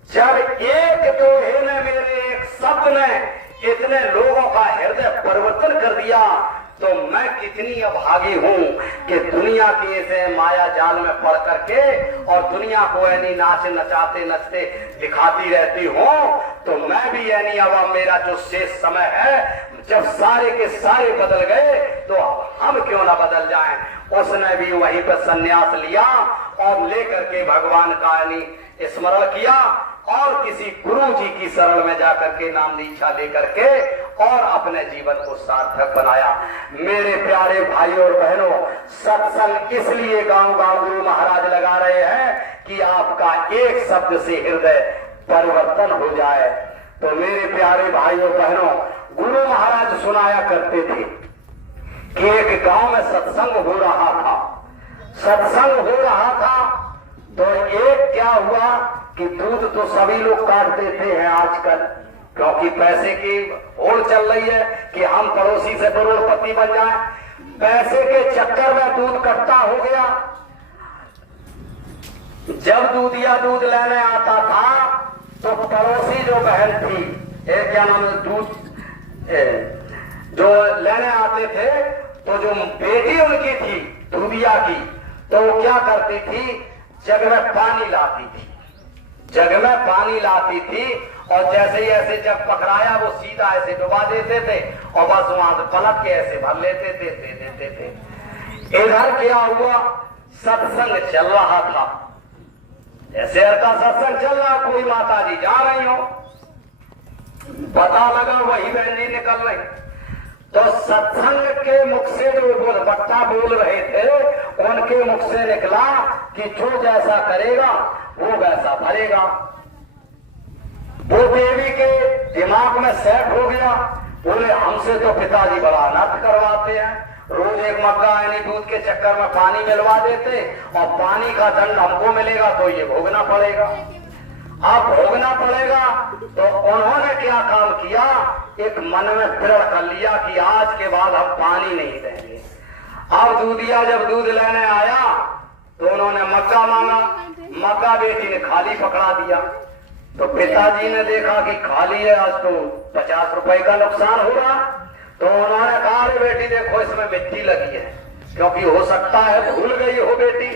जब एक दोहे ने, मेरे एक शब्द ने इतने लोगों का हृदय परिवर्तन कर दिया, तो मैं कितनी अभागी हूं कि दुनिया के ऐसे माया जाल में पड़ करके और दुनिया को यानी नाच नचाते नचते दिखाती रहती हूं। तो मैं भी यानी अब मेरा जो शेष समय है, जब सारे के सारे बदल गए तो हम क्यों ना बदल जाएं। उसने भी वहीं पर संन्यास लिया और लेकर के भगवान का यानी स्मरण किया और किसी गुरु जी की शरण में जाकर के नाम दीक्षा लेकर के और अपने जीवन को सार्थक बनाया। मेरे प्यारे भाइयों और बहनों, सत्संग इसलिए गांव गांव गुरु महाराज लगा रहे हैं कि आपका एक शब्द से हृदय परिवर्तन हो जाए। तो मेरे प्यारे भाइयों बहनों, गुरु महाराज सुनाया करते थे कि एक गांव में सत्संग हो रहा था। सत्संग हो रहा था तो एक क्या हुआ कि दूध तो सभी लोग काट देते हैं आजकल, क्योंकि पैसे की होड़ चल रही है कि हम पड़ोसी से करोड़पति बन जाएं। पैसे के चक्कर में दूध कटता हो गया। जब दूधिया दूध लेने आता था तो पड़ोसी जो बहन थी, क्या नाम है, दूध जो लेने आते थे, तो जो बेटी उनकी थी दूधिया की, तो वो क्या करती थी, जग में पानी लाती थी, जग में पानी लाती थी, और जैसे ही ऐसे जब पकड़ाया वो सीधा ऐसे डुबा देते थे और बस वहां से पलट के ऐसे भर लेते थे, दे देते थे। इधर क्या हुआ, सत्संग चल रहा था, ऐसे का सत्संग चल रहा, कोई माता जी जा रही हो, पता लगा वही बहन जी निकल रही, तो सत्संग के मुख से जो बट्टा बोल रहे थे उनके मुख से निकला कि जो जैसा करेगा वो वैसा भरेगा। वो देवी के दिमाग में सेट हो गया, बोले हमसे तो पिताजी बड़ा अनर्थ करवाते हैं, रोज एक मग्गा यानी दूध के चक्कर में पानी मिलवा देते और पानी का दंड हमको मिलेगा तो ये भोगना पड़ेगा। अब भोगना पड़ेगा तो उन्होंने क्या काम किया, एक मन में दृढ़ कर लिया कि आज के बाद हम पानी नहीं देंगे। अब दूधिया जब दूध लेने आया तो उन्होंने मग्गा मांगा, मग्गा बेटी ने खाली पकड़ा दिया, तो पिताजी ने देखा कि खाली है, आज तो 50 रुपए का नुकसान होगा, तो उन्होंने कहा अरे बेटी देखो इसमें मिट्टी लगी है, क्योंकि हो सकता है भूल गई हो बेटी।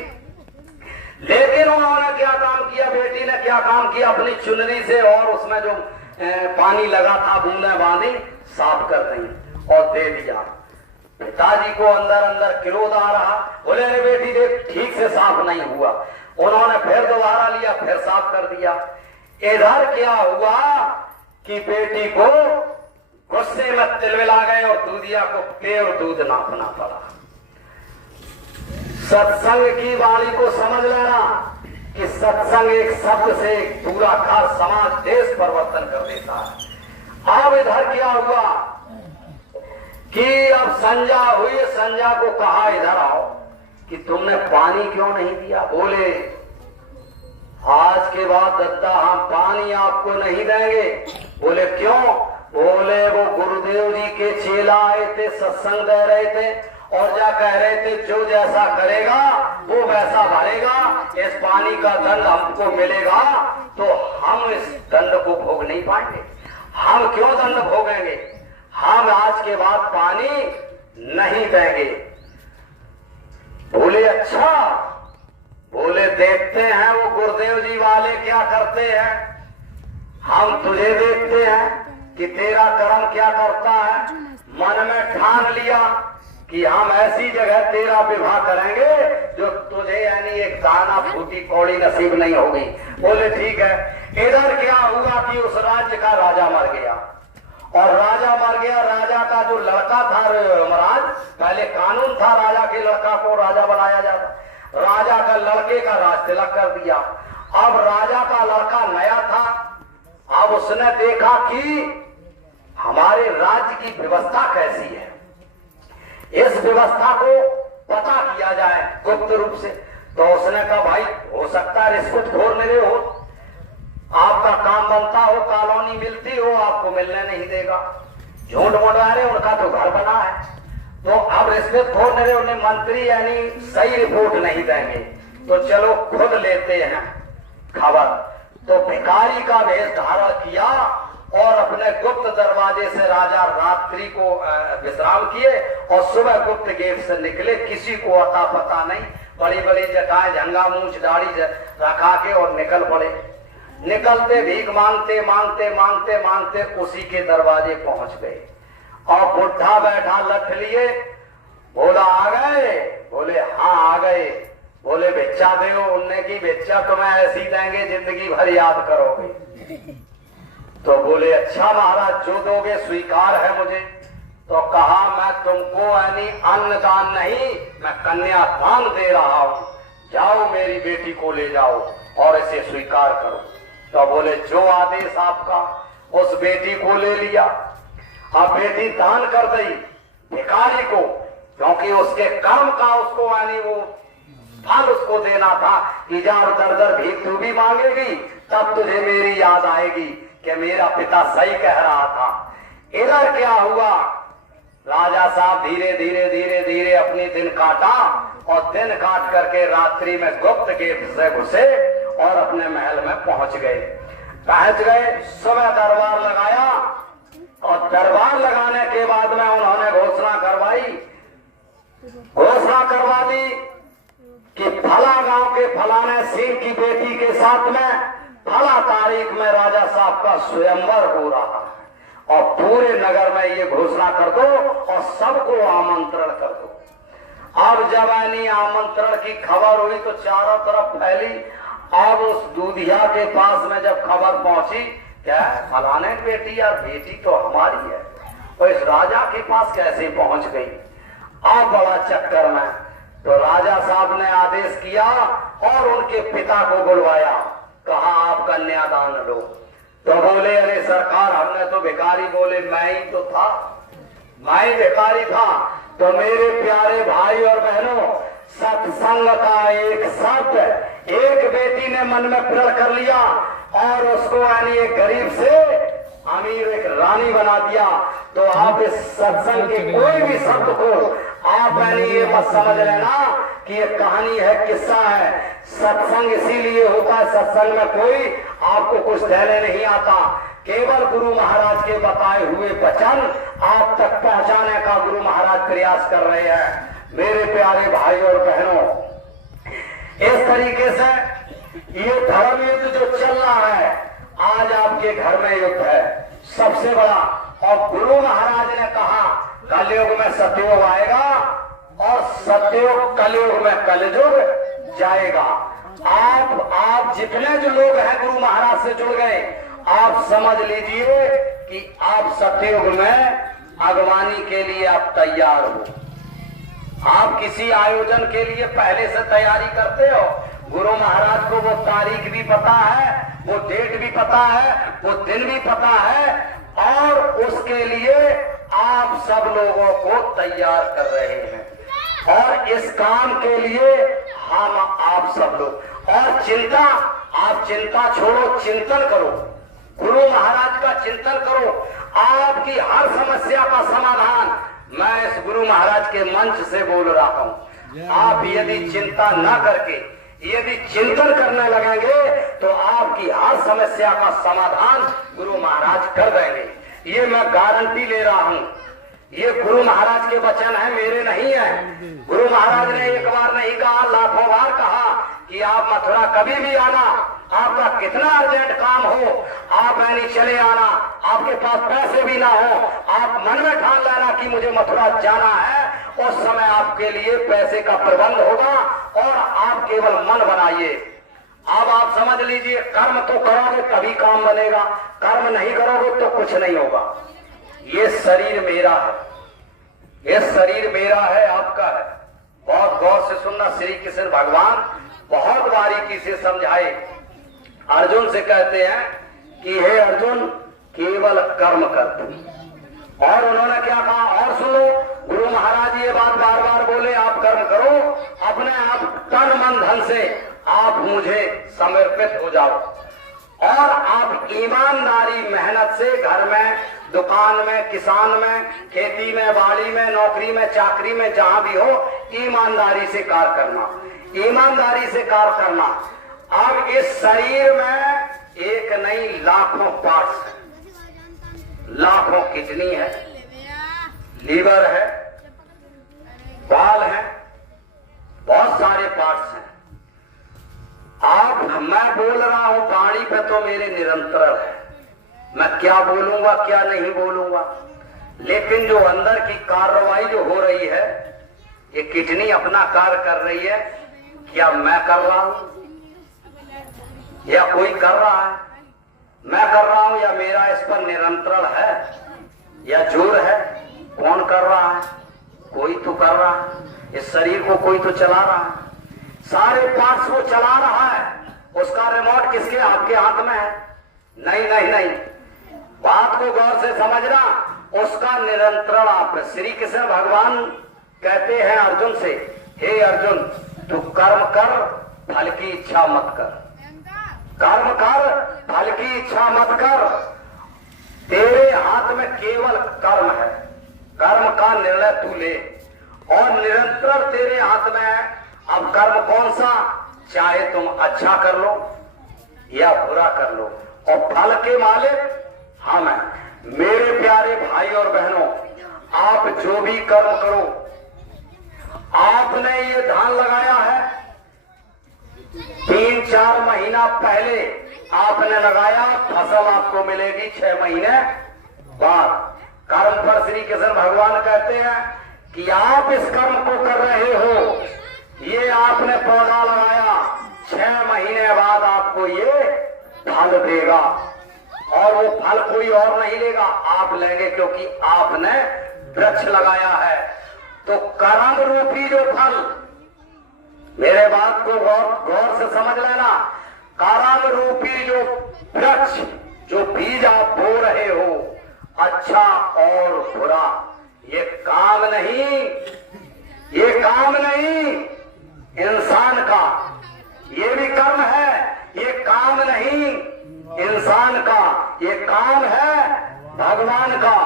लेकिन उन्होंने क्या काम किया, बेटी ने क्या काम किया, अपनी चुनरी से और उसमें जो पानी लगा था बूंदें बांधी, साफ कर दी और दे दिया। पिताजी को अंदर अंदर क्रोध आ रहा, बोले अरे बेटी देख ठीक से साफ नहीं हुआ। उन्होंने फिर दोबारा लिया, फिर साफ कर दिया। इधर क्या हुआ कि बेटी को गुस्से में तिलमिला गए और दूधिया को पेड़ दूध नापना पड़ा। सत्संग की वाणी को समझ लेना कि सत्संग एक शब्द से पूरा घर समाज देश परिवर्तन कर देता है। अब इधर क्या हुआ कि अब संजा हुई, संजा को कहा इधर आओ कि तुमने पानी क्यों नहीं दिया। बोले आज के बाद दत्ता हम पानी आपको नहीं देंगे। बोले क्यों। बोले वो गुरुदेव जी के चेला आए थे, सत्संग दे रहे थे और जा कह रहे थे जो जैसा करेगा वो वैसा भरेगा, इस पानी का दंड हमको मिलेगा तो हम इस दंड को भोग नहीं पाएंगे। हम क्यों दंड भोगेंगे, हम आज के बाद पानी नहीं देंगे। बोले अच्छा। बोले देखते हैं वो गुरुदेव जी वाले क्या करते हैं, हम तुझे देखते हैं कि तेरा कर्म क्या करता है। मन में ठान लिया कि हम ऐसी जगह तेरा विवाह करेंगे जो तुझे यानी एक दाना फूटी कौड़ी नसीब नहीं होगी। बोले ठीक है। इधर क्या हुआ कि उस राज्य का राजा मर गया और राजा मर गया। राजा का जो लड़का था महाराज, पहले कानून था राजा के लड़का को राजा बनाया जाता, राजा का लड़के का राज तिलक कर दिया। अब राजा का लड़का नया था, अब उसने देखा कि हमारे राज्य की व्यवस्था कैसी है, इस व्यवस्था को पता किया जाए गुप्त रूप से। तो उसने कहा भाई हो सकता है रिश्वतखोर मेरे हो, आपका काम बनता हो, कॉलोनी मिलती हो, आपको मिलने नहीं देगा। झूठ बोल रहे, उनका तो घर बना है। तो अब रिश्वतखोर मेरे उन्हें मंत्री यानी सही रिपोर्ट नहीं देंगे, तो चलो खुद लेते हैं खबर। तो भिखारी का वेश धारण किया और अपने गुप्त दरवाजे से राजा रात्रि को विश्राम किए और सुबह गुप्त गेट से निकले। किसी को अता पता नहीं, बड़ी बड़ी जटाएं झंगा मूंछ दाढ़ी रखा के और निकल पड़े। निकलते भीख मांगते मांगते मांगते मांगते उसी के दरवाजे पहुंच गए और बुढ़ा बैठा लठ लिए। बोला आ गए। बोले हाँ आ गए। बोले भिक्षा दो। उनने की भिक्षा तुम्हें ऐसी देंगे जिंदगी भर याद करोगे। तो बोले अच्छा महाराज जो दोगे स्वीकार है मुझे। तो कहा मैं तुमको यानी अन्न दान नहीं, मैं कन्यादान दे रहा हूं, जाओ मेरी बेटी को ले जाओ और इसे स्वीकार करो। तो बोले जो आदेश आपका। उस बेटी को ले लिया। अब बेटी दान कर दी भिखारी को, क्योंकि उसके कर्म का उसको यानी वो फल उसको देना था कि जहां दर दर भीख तू भी मांगेगी तब तुझे मेरी याद आएगी कि मेरा पिता सही कह रहा था। इधर क्या हुआ, राजा साहब धीरे धीरे धीरे धीरे अपनी दिन काटा और दिन काट करके रात्रि में गुप्त गेट से घुसे और अपने महल में पहुंच गए। सुबह दरबार लगाया और दरबार लगाने के बाद में उन्होंने घोषणा करवा दी कि फला गांव के फलाने सिंह की बेटी के साथ में फला तारीख में राजा साहब का स्वयंवर हो रहा है और पूरे नगर में ये घोषणा कर दो और सबको आमंत्रण कर दो। अब जब यानी आमंत्रण की खबर हुई तो चारों तरफ फैली। अब उस दूधिया के पास में जब खबर पहुंची, क्या फलाने की बेटी या बेटी तो हमारी है, तो इस राजा के पास कैसे पहुंच गई। अब बड़ा चक्कर में तो राजा साहब ने आदेश किया और उनके पिता को बुलवाया, कहा आप कन्यादान लो। तो बोले अरे सरकार हमने तो भिखारी, बोले मैं ही तो था, मैं ही भिखारी था। तो मेरे प्यारे भाई और बहनों, सत्संग का एक शब्द एक बेटी ने मन में प्रण कर लिया और उसको यानी एक गरीब से अमीर एक रानी बना दिया। तो आप इस सत्संग के कोई भी शब्द को आप यानी ये मत समझ लेना कि ये कहानी है, किस्सा है। सत्संग इसीलिए होता है, सत्संग में कोई आपको कुछ देने नहीं आता, केवल गुरु महाराज के बताए हुए वचन आप तक पहुंचाने का गुरु महाराज प्रयास कर रहे हैं। मेरे प्यारे भाई और बहनों, इस तरीके से ये धर्म युद्ध जो चल रहा है, आज आपके घर में युद्ध है सबसे बड़ा। और गुरु महाराज ने कहा कलयुग में सतयुग आएगा और सतयुग कलयुग में कलयुग जाएगा। आप जितने जो लोग हैं गुरु महाराज से जुड़ गए, आप समझ लीजिए कि आप सतयुग में अगवानी के लिए आप तैयार हो। आप किसी आयोजन के लिए पहले से तैयारी करते हो, गुरु महाराज को वो तारीख भी पता है, वो डेट भी पता है, वो दिन भी पता है और उसके लिए आप सब लोगों को तैयार कर रहे हैं। और इस काम के लिए हम आप सब लोग और चिंता, आप चिंता छोड़ो, चिंतन करो, गुरु महाराज का चिंतन करो। आपकी हर समस्या का समाधान मैं इस गुरु महाराज के मंच से बोल रहा हूँ। आप यदि चिंता न करके यदि चिंतन करने लगेंगे तो आपकी हर समस्या का समाधान गुरु महाराज कर देंगे। ये मैं गारंटी ले रहा हूँ। ये गुरु महाराज के वचन है, मेरे नहीं है। गुरु महाराज ने एक बार नहीं कहा, लाखों बार कहा कि आप मथुरा कभी भी आना, आपका कितना अर्जेंट काम हो आप यानी चले आना, आपके पास पैसे भी ना हो, आप मन में ठान लेना कि मुझे मथुरा जाना है। उस समय आपके लिए पैसे का प्रबंध होगा और आप केवल मन बनाइए। अब आप समझ लीजिए, कर्म तो करोगे तभी काम बनेगा, कर्म नहीं करोगे तो कुछ नहीं होगा। ये शरीर मेरा है, ये शरीर मेरा है, आपका है। बहुत गौर से सुनना, श्री कृष्ण भगवान बहुत बारीकी से समझाए। अर्जुन से कहते हैं कि हे अर्जुन केवल कर्म कर तू। और उन्होंने क्या कहा, और सुनो, गुरु महाराज ये बात बार बार बोले, आप कर्म करो, अपने आप तन मन धन से आप मुझे समर्पित हो जाओ और आप ईमानदारी मेहनत से घर में, दुकान में, किसान में, खेती में, बाड़ी में, नौकरी में, चाकरी में, जहां भी हो, ईमानदारी से कार्य करना, ईमानदारी से कार्य करना। अब इस शरीर में एक नहीं लाखों पार्ट्स हैं, लाखों किडनी है, लीवर है, बाल है, बहुत सारे पार्ट्स हैं। आप, मैं बोल रहा हूं वाणी पे तो मेरे निरंतर है, मैं क्या बोलूंगा क्या नहीं बोलूंगा, लेकिन जो अंदर की कार्रवाई जो हो रही है, ये किडनी अपना कार्य कर रही है। क्या मैं कर रहा हूं या कोई कर रहा है? मैं कर रहा हूं या मेरा इस पर नियंत्रण है या जोर है? कौन कर रहा है? कोई तो कर रहा है। इस शरीर को कोई तो चला रहा है, सारे पार्ट्स को चला रहा है। उसका रिमोट किसके, आपके हाथ में है? नहीं नहीं नहीं, बात को गौर से समझना, उसका नियंत्रण आप। श्री कृष्ण भगवान कहते हैं अर्जुन से, हे अर्जुन तू कर्म कर, फल की इच्छा मत कर। कर्म कर, फल की इच्छा मत कर। तेरे हाथ में केवल कर्म है, कर्म का निर्णय तू ले और निरंतर तेरे हाथ में है। अब कर्म कौन सा, चाहे तुम अच्छा कर लो या बुरा कर लो, और फल के मालिक हम हैं। मेरे प्यारे भाई और बहनों, आप जो भी कर्म करो, आपने ये धान लगाया है 3-4 महीना पहले आपने लगाया, फसल आपको मिलेगी 6 महीने बाद। कर्म पर श्री कृष्ण भगवान कहते हैं कि आप इस कर्म को कर रहे हो, ये आपने पौधा लगाया, 6 महीने बाद आपको ये फल देगा, और वो फल कोई और नहीं लेगा, आप लेंगे, क्योंकि आपने वृक्ष लगाया है। तो कर्म रूपी जो फल, मेरे बात को गौर से समझ लेना, कर्म रूपी जो वृक्ष, जो बीज आप बो रहे हो, अच्छा और बुरा, ये काम नहीं, ये काम नहीं इंसान का, ये भी कर्म है, ये काम नहीं इंसान का, ये काम है भगवान का।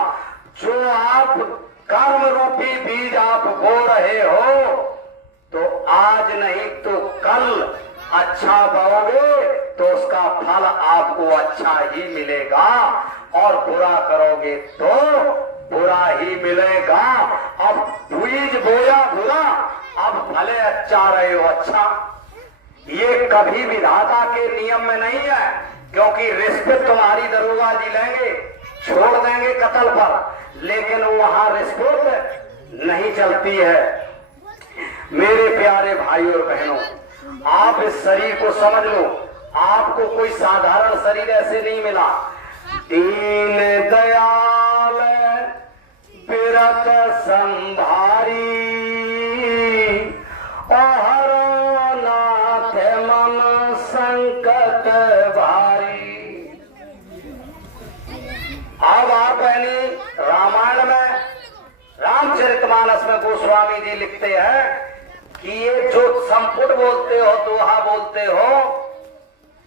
जो आप कर्म रूपी बीज आप बो रहे हो, तो आज नहीं तो कल अच्छा बोओगे तो उसका फल आपको अच्छा ही मिलेगा, और बुरा करोगे तो बुरा ही मिलेगा। अब बीज बोया बुरा, अब भले अच्छा रहे हो अच्छा, ये कभी विधाता के नियम में नहीं है, क्योंकि रिश्वत तुम्हारी दरोगा जी लेंगे, छोड़ देंगे कत्ल पर, लेकिन वहां रिश्वत नहीं चलती है। मेरे प्यारे भाई और बहनों, आप इस शरीर को समझ लो, आपको कोई साधारण शरीर ऐसे नहीं मिला। दीन दयाल बिरत संभारी, और नाथ मन संकट भारी। अब आप बहनी रामायण में, रामचरितमानस में गोस्वामी जी लिखते हैं कि ये जो संपुट बोलते हो, दोहा बोलते हो,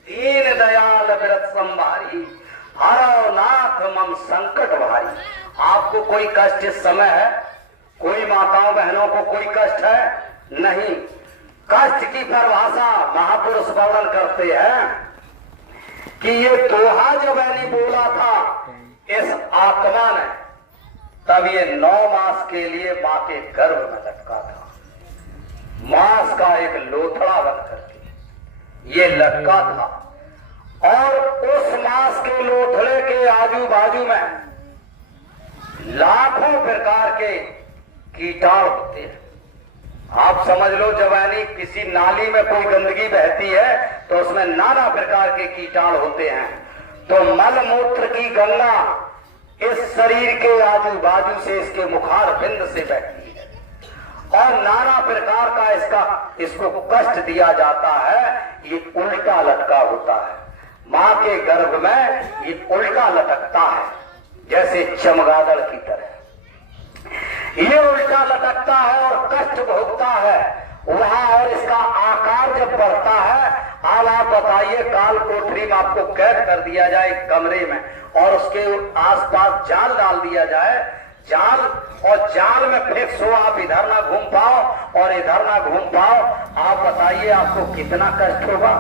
दीन दयाल बिरत संभारी, हरो नाथ मम संकट भारी। आपको कोई कष्ट इस समय है? कोई माताओं बहनों को कोई कष्ट है? नहीं। कष्ट की परिभाषा महापुरुष वर्णन करते हैं कि ये दोहा जब मैंने बोला था इस आत्मा ने, तब ये 9 मास के लिए मां के गर्भ में लटका था। मांस का एक लोथड़ा बन करके ये लटका था, और उस मांस के लोथड़े के आजू बाजू में लाखों प्रकार के कीटाणु होते हैं। आप समझ लो, जब यानी किसी नाली में कोई गंदगी बहती है तो उसमें नाना प्रकार के कीटाणु होते हैं। तो मल मूत्र की गंगा इस शरीर के आजू बाजू से, इसके मुखार बिंद से बहती है, और नाना प्रकार का इसको कष्ट दिया जाता है। ये उल्टा लटका होता है, मां के गर्भ में ये उल्टा लटकता है, जैसे चमगादड़ की तरह ये उल्टा लटकता है और कष्ट भोगता है वहां। और इसका आकार जब बढ़ता है, अब आप बताइए, काल कोठरी में आपको कैद कर दिया जाए कमरे में, और उसके आसपास जाल डाल दिया जाए, जाल, और जाल में फिक्स हो, आप इधर ना घूम पाओ और इधर ना घूम पाओ, आप बताइए आपको कितना कष्ट होगा।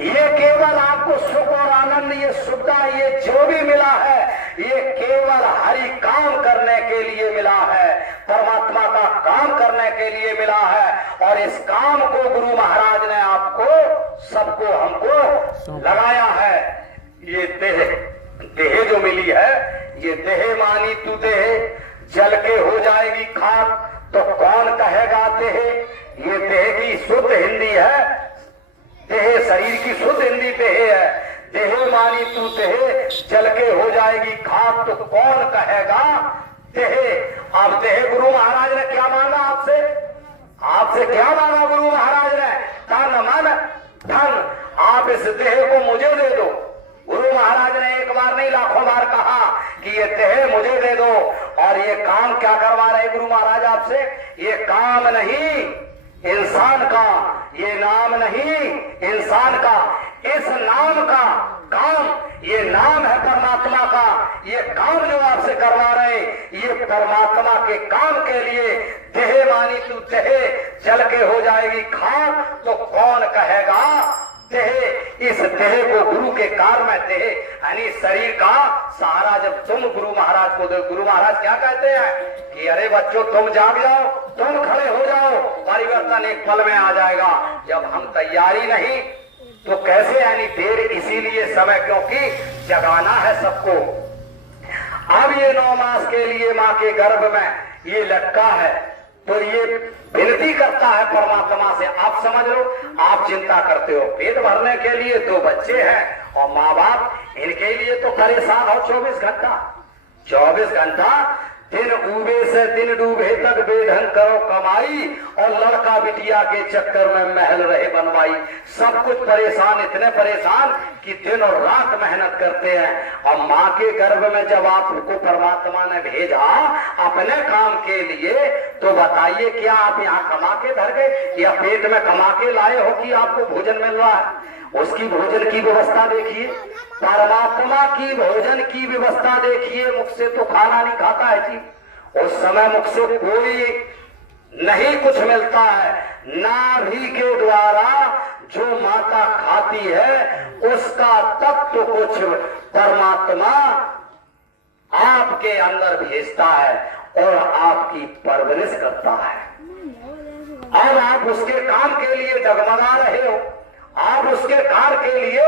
ये केवल आपको सुख और आनंद, ये सुविधा, ये जो भी मिला है, ये केवल हरि काम करने के लिए मिला है, परमात्मा का काम करने के लिए मिला है। और इस काम को गुरु महाराज ने आपको, सबको, हमको लगाया है। ये देह जो मिली है, ये देह मानी तू देह, जल के हो जाएगी खाक तो कौन कहेगा देह। ये देह की शुद्ध हिंदी है, देह शरीर की शुद्ध हिंदी देह है। देह मानी तू देह, जल के हो जाएगी खाक तो कौन कहेगा देह। अब देह, गुरु महाराज ने क्या मांगा आपसे? आपसे क्या मांगा गुरु महाराज ने? तन मन धन, आप इस देह को मुझे दे दो। गुरु महाराज ने एक बार नहीं लाखों बार कहा कि ये देह मुझे दे दो। और ये काम क्या करवा रहे गुरु महाराज आपसे? ये काम नहीं इंसान का, ये नाम नहीं इंसान का, इस नाम का काम, ये नाम है परमात्मा का। ये काम जो आपसे करवा रहे, ये परमात्मा के काम के लिए। देह मानी तू देह, जल के हो जाएगी खाक तो कौन कहेगा देह। इस देह को गुरु के कार में थे, यानी शरीर का सहारा जब तुम गुरु महाराज को दो, गुरु महाराज क्या कहते हैं कि अरे बच्चों तुम जाग जाओ, तुम खड़े हो जाओ, परिवर्तन एक पल में आ जाएगा। जब हम तैयारी नहीं तो कैसे, यानी देर इसीलिए समय, क्योंकि जगाना है सबको। अब ये 9 मास के लिए माँ के गर्भ में ये लटका है, तो ये विनती करता है परमात्मा से। आप समझ लो, आप चिंता करते हो पेट भरने के लिए 2 बच्चे हैं और माँ बाप, इनके लिए तो परेशान हो 24 घंटा दिन उबे से दिन डूबे तक बेढंग करो कमाई, और लड़का बिटिया के चक्कर में महल रहे बनवाई। सब कुछ परेशान, इतने परेशान कि दिन और रात मेहनत करते हैं। और माँ के गर्भ में जब आपको परमात्मा ने भेजा अपने काम के लिए, तो बताइए क्या आप यहाँ कमा के धर गए या पेट में कमा के लाए हो कि आपको भोजन मिल रहा है? उसकी भोजन की व्यवस्था देखिए, परमात्मा की भोजन की व्यवस्था देखिए। मुख से तो खाना नहीं खाता है जी, उस समय मुख से कोई नहीं कुछ मिलता है। नाभि के द्वारा जो माता खाती है उसका तत्व कुछ परमात्मा आपके अंदर भेजता है और आपकी परवरिश करता है। अब आप उसके काम के लिए डगमगा रहे हो, आप उसके कार्य के लिए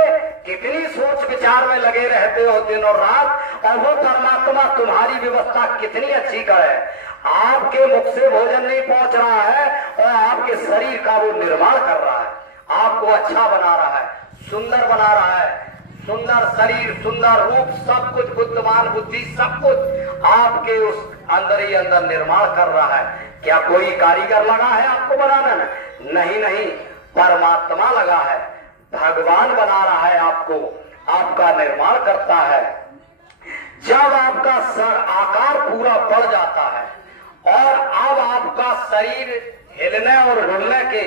कितनी सोच विचार में लगे रहते हो दिन और रात, और वो परमात्मा तुम्हारी व्यवस्था कितनी अच्छी करे। आपके मुख से भोजन नहीं पहुंच रहा है और आपके शरीर का वो निर्माण कर रहा है, आपको अच्छा बना रहा है, सुंदर बना रहा है। सुंदर शरीर, सुंदर रूप, सब कुछ, बुद्धिमान बुद्धि, सब कुछ आपके उस अंदर ही अंदर निर्माण कर रहा है। क्या कोई कारीगर लगा है आपको बनाने में? नहीं, परमात्मा लगा है, भगवान बना रहा है आपको, आपका निर्माण करता है। जब आपका आकार पूरा बढ़ जाता है और अब आपका शरीर हिलने और डुलने के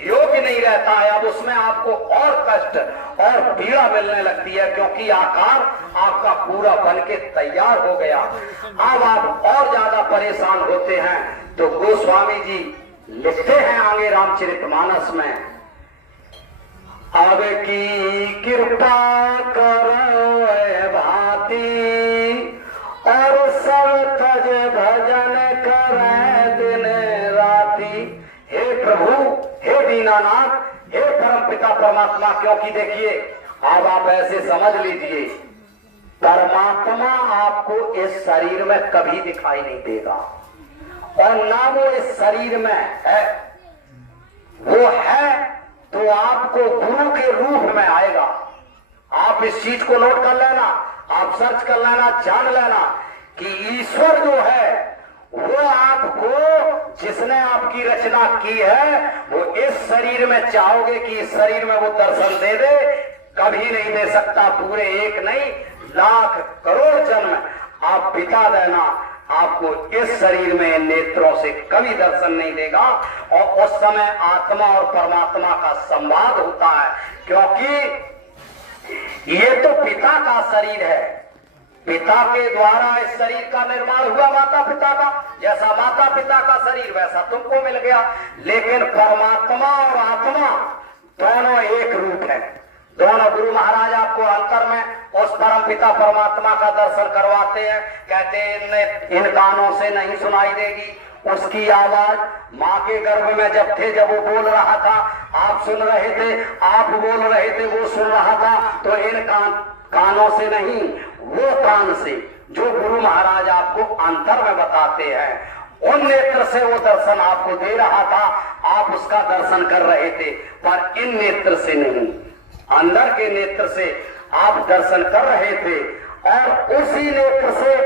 योग्य नहीं रहता है, अब उसमें आपको और कष्ट और पीड़ा मिलने लगती है, क्योंकि आकार आपका पूरा बन के तैयार हो गया। अब आप और ज्यादा परेशान होते हैं। तो गोस्वामी जी लिखते हैं आगे रामचरितमानस में, अब की कृपा करो भांति और सब तज भजन करे दिन राति। हे प्रभु, हे दीनानाथ, हे परम पिता परमात्मा, क्योंकि देखिए अब आप ऐसे समझ लीजिए, परमात्मा आपको इस शरीर में कभी दिखाई नहीं देगा और ना वो इस शरीर में है। वो है तो आपको गुरु के रूप में आएगा। आप इस चीज को नोट कर लेना, आप सर्च कर लेना, जान लेना कि ईश्वर जो है वो आपको, जिसने आपकी रचना की है, वो इस शरीर में चाहोगे कि इस शरीर में वो दर्शन दे दे, कभी नहीं दे सकता। पूरे 1 नहीं, लाख करोड़ जन्म आप बिता देना, आपको इस शरीर में नेत्रों से कभी दर्शन नहीं देगा। और उस समय आत्मा और परमात्मा का संवाद होता है, क्योंकि ये तो पिता का शरीर है, पिता के द्वारा इस शरीर का निर्माण हुआ माता पिता का। जैसा माता पिता का शरीर वैसा तुमको मिल गया, लेकिन परमात्मा और आत्मा दोनों एक रूप है। दोनों गुरु महाराज आपको अंतर में उस परम पिता परमात्मा का दर्शन करवाते हैं। कहते हैं इन कानों से नहीं सुनाई देगी उसकी आवाज। माँ के गर्भ में जब थे, जब वो बोल रहा था, आप सुन रहे थे, आप बोल रहे थे, वो सुन रहा था, तो इन कानों से नहीं, वो कान से जो गुरु महाराज आपको अंतर में बताते हैं, उन नेत्र से वो दर्शन आपको दे रहा था, आप उसका दर्शन कर रहे थे। पर इन नेत्र से नहीं, अंदर के नेत्र से आप दर्शन कर रहे थे। और उसी नेत्र से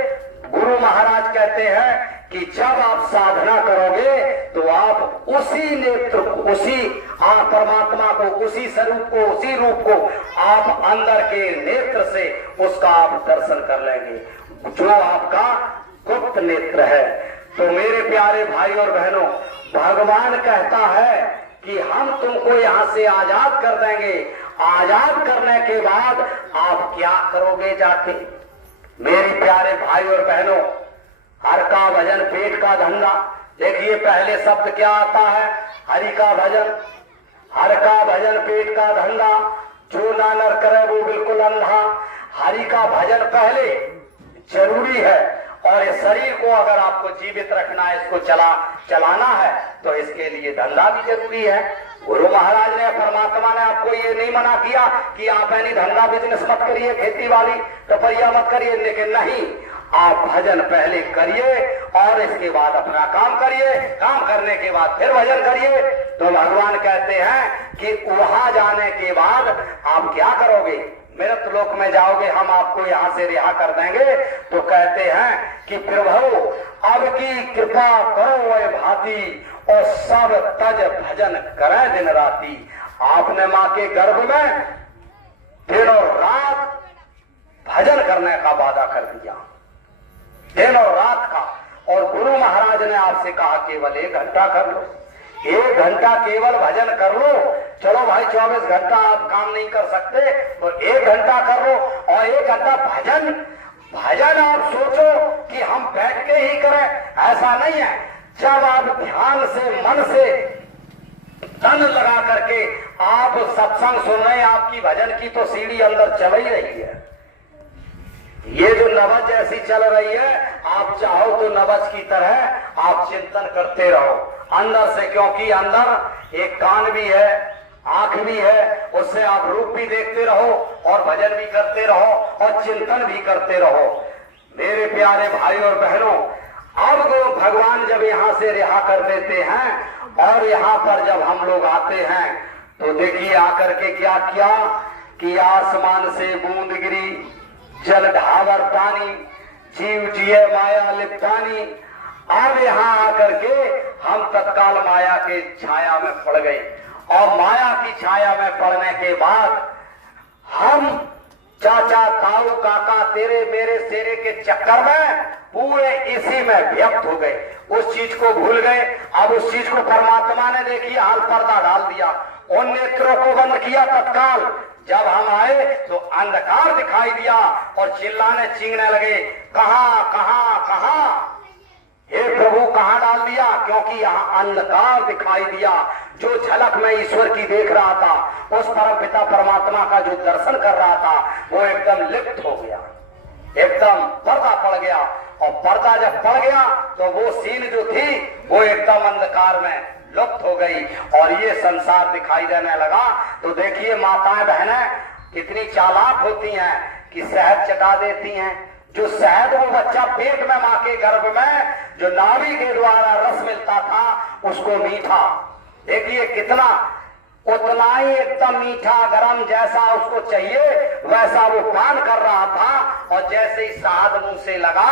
गुरु महाराज कहते हैं कि जब आप साधना करोगे तो आप उसी नेत्र को, उसी परमात्मा को, उसी स्वरूप को, उसी रूप को आप अंदर के नेत्र से उसका आप दर्शन कर लेंगे, जो आपका गुप्त नेत्र है। तो मेरे प्यारे भाई और बहनों, भगवान कहता है कि हम तुमको यहाँ से आजाद कर देंगे। आजाद करने के बाद आप क्या करोगे जाके? मेरे प्यारे भाई और बहनों, हर का भजन पेट का धंधा। देखिए पहले शब्द क्या आता है? हरि का भजन। हर का भजन पेट का धंधा। जो ना नर करे वो बिल्कुल अंधा। हरि का भजन पहले जरूरी है, और इस शरीर को अगर आपको जीवित रखना है, इसको चलाना है, तो इसके लिए धंधा भी जरूरी है। गुरु महाराज ने, परमात्मा ने आपको ये नहीं मना किया कि आप यानी धंधा बिजनेस मत करिए, खेती बाड़ी टपरिया मत करिए, लेकिन नहीं, आप भजन पहले करिए और इसके बाद अपना काम करिए, काम करने के बाद फिर भजन करिए। तो भगवान कहते हैं कि वहां जाने के बाद आप क्या करोगे, मृत लोक में जाओगे, हम आपको यहाँ से रिहा कर देंगे। तो कहते हैं कि प्रभु अब की कृपा करो वह भांति, और सब तज भजन करे दिन राती। आपने माँ के गर्भ में दिन और रात भजन करने का वादा कर दिया, दिन और रात का। और गुरु महाराज ने आपसे कहा केवल 1 घंटा कर लो, 1 घंटा केवल भजन कर लो। चलो भाई 24 घंटा आप काम नहीं कर सकते तो 1 घंटा कर लो, और 1 घंटा भजन। भजन आप सोचो कि हम बैठ के ही करें, ऐसा नहीं है। जब आप ध्यान से, मन से, तन लगा करके आप सत्संग सुन रहे हैं, आपकी भजन की तो सीढ़ी अंदर चल ही रही है। ये जो नवज जैसी चल रही है, आप चाहो तो नवज की तरह आप चिंतन करते रहो अंदर से, क्योंकि अंदर एक कान भी है, आंख भी है, उससे आप रूप भी देखते रहो और भजन भी करते रहो और चिंतन भी करते रहो। मेरे प्यारे भाई और बहनों, अब भगवान जब यहाँ से रिहा कर देते हैं और यहाँ पर जब हम लोग आते हैं, तो देखिए आकर के क्या किया कि आसमान से बूंद गिरी, जल ढावर पानी, जीव जिए माया लिप्तानी। अब यहाँ आकर के हम तत्काल माया के छाया में पड़ गए, और माया की छाया में पड़ने के बाद हम चाचा ताऊ काका तेरे मेरे सेरे के चक्कर में पूरे इसी में व्यक्त हो गए, उस चीज को भूल गए। अब उस चीज को परमात्मा ने देखिए हाल पर्दा डाल दिया, उन नेत्रों को बंद किया तत्काल। जब हम आए तो अंधकार दिखाई दिया और चिल्लाने चीखने लगे, कहां कहां कहां, हे प्रभु कहां डाल दिया, क्योंकि यहाँ अंधकार दिखाई दिया। जो झलक में ईश्वर की देख रहा था, उस परम पिता परमात्मा का जो दर्शन कर रहा था, वो एकदम लिप्त हो गया, एकदम पर्दा पड़ गया। और पर्दा जब पड़ गया तो वो सीन जो थी वो एकदम अंधकार में लुप्त हो गई और ये संसार दिखाई देने लगा। तो देखिए माताएं बहनें कितनी चालाक होती हैं कि शहद चटा देती हैं। जो शहद वो बच्चा पेट में माँ के गर्भ में जो नाभि के द्वारा रस मिलता था उसको मीठा, देखिए कितना, उतना ही एकदम मीठा गरम जैसा उसको चाहिए वैसा वो पान कर रहा था। और जैसे ही शहद मुंह से लगा,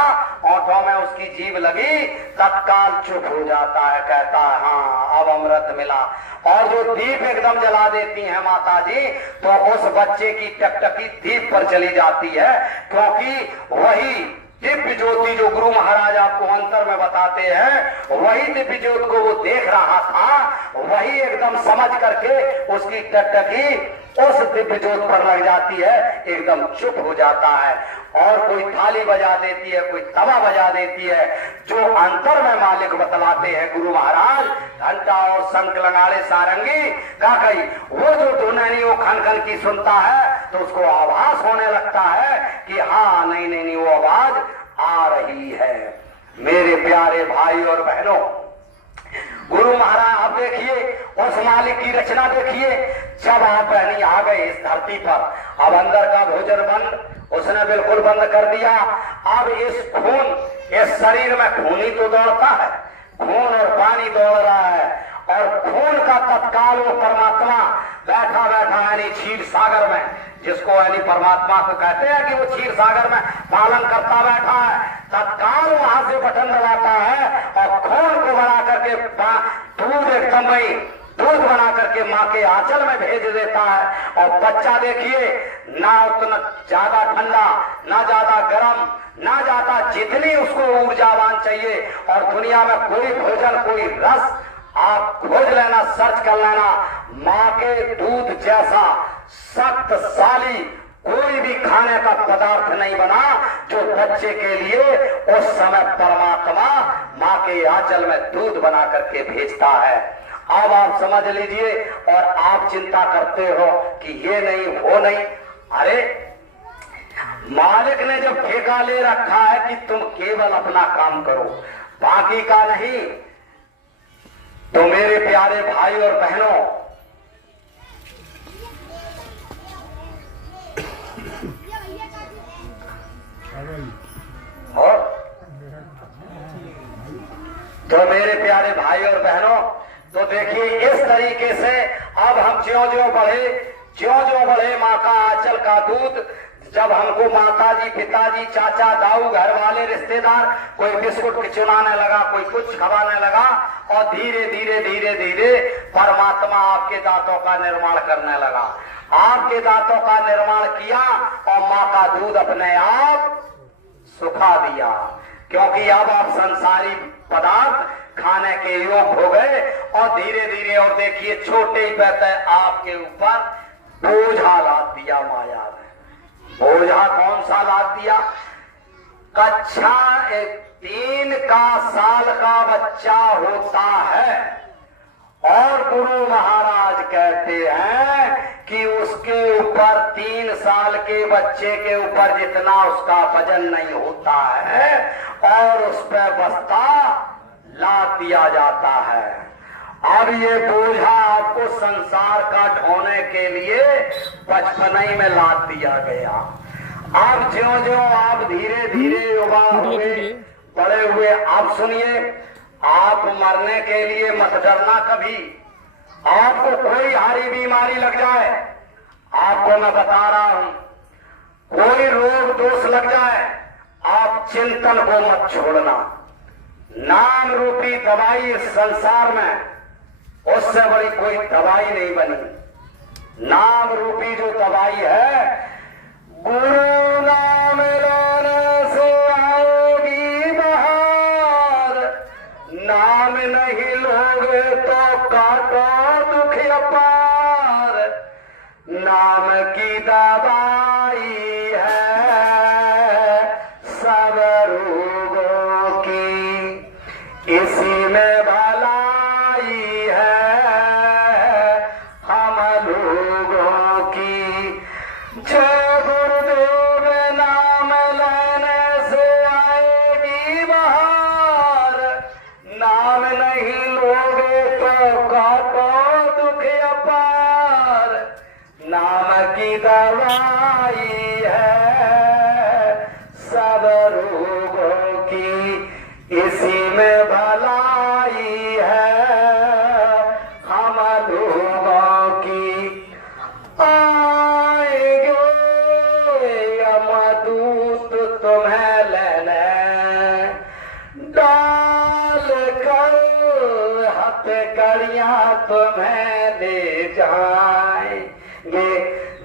ओठों में उसकी जीभ लगी, तत्काल चुप हो जाता है, कहता है हाँ अब अमृत मिला। और जो दीप एकदम जला देती हैं माता जी, तो उस बच्चे की टकटकी दीप पर चली जाती है, क्योंकि वही दिव्य ज्योति जो गुरु महाराज आपको अंतर में बताते हैं, वही दिव्य ज्योति को वो देख रहा था, वही एकदम समझ करके उसकी टकटकी उस दिव्य ज्योति पर लग जाती है, एकदम चुप हो जाता है। और कोई थाली बजा देती है, कोई तवा बजा देती है। जो अंतर में मालिक बतलाते हैं गुरु महाराज, घंटा और शंख लगाड़े सारंगी का कही, वो जो धुननी वो खन खन की सुनता है तो उसको आभास होने लगता है कि हाँ नहीं नहीं नहीं वो आवाज आ रही है। मेरे प्यारे भाई और बहनों, गुरु महाराज आप देखिए उस मालिक की रचना देखिए। जब आप बहनी आ गए इस धरती पर, अब अंदर का भोजन बंद, उसने बिल्कुल बंद कर दिया। अब इस खून, इस शरीर में खून ही तो दौड़ता है, खून और पानी दौड़ रहा है, और खून का तत्काल वो परमात्मा बैठा बैठा यानी क्षीर सागर में, जिसको यानी परमात्मा को कहते हैं कि वो क्षीर सागर में पालन करता बैठा है, तत्काल वहां से बटन दबाता है और खून को बना करके दूध एकदम नहीं दूध बना करके माँ के आंचल में भेज देता है। और बच्चा देखिए ना उतना ज्यादा ठंडा, ना ज्यादा गर्म, ना ज्यादा, जितनी उसको ऊर्जावान चाहिए। और दुनिया में कोई भोजन, कोई रस आप खोज लेना, सर्च कर लेना, माँ के दूध जैसा शक्तिशाली कोई भी खाने का पदार्थ नहीं बना जो बच्चे के लिए उस समय परमात्मा माँ के आंचल में दूध बना करके भेजता है। अब आप समझ लीजिए। और आप चिंता करते हो कि ये नहीं वो नहीं। अरे मालिक ने जब ठेका ले रखा है कि तुम केवल अपना काम करो, बाकी का नहीं, तो मेरे प्यारे भाई और बहनों, और तो मेरे प्यारे भाई और बहनों, तो देखिए इस तरीके से अब हम ज्यों ज्यों बढ़े माँ का आंचल का दूध, जब हमको माताजी, पिताजी, चाचा, दाऊ, घर वाले, रिश्तेदार, कोई बिस्कुट चुनाने लगा, कोई कुछ खवाने लगा, और धीरे धीरे धीरे धीरे परमात्मा आपके दांतों का निर्माण करने लगा। आपके दांतों का निर्माण किया और माँ का दूध अपने आप सुखा दिया, क्योंकि अब आप संसारी पदार्थ खाने के योग हो गए। और धीरे धीरे, और देखिए छोटे ही बहते आपके ऊपर बोझा लाद दिया माया ने। बोझा कौन सा लाद दिया? कक्षा 3 का साल का बच्चा होता है और गुरु महाराज कहते हैं कि उसके ऊपर 3 साल के बच्चे के ऊपर जितना उसका वजन नहीं होता है और उस पर बस्ता लाद दिया जाता है। अब ये बोझा आपको संसार का ढोने के लिए बचपन ही में लाद दिया गया। अब ज्यों ज्यों आप धीरे धीरे युवा हुए, बड़े हुए, आप सुनिए, आप मरने के लिए मत डरना कभी। आपको कोई हारी बीमारी लग जाए, आपको मैं बता रहा हूं, कोई रोग दोष लग जाए, आप चिंतन को मत छोड़ना। नाम रूपी दवाई इस संसार में उससे बड़ी कोई दवाई नहीं बनी। नाम रूपी जो दवाई है, गुरु नाम लेने से आएगी बहार, नाम नहीं लोगे तो काटो दुख अपार, नाम की दवाई है सब रोगों की, इसी में भलाई है हम लोगों की। जय गुरुदेव नाम लेने से आएगी बहार, नाम नहीं लोगे तो काटो दुख अपार, नाम की दवाई है सब रोगों की, इसी में भलाई है हम लोगों की। आएंगे यमदूत तुम्हें लेने, डाल कर हथकड़ियां तुम्हें ले जाएंगे,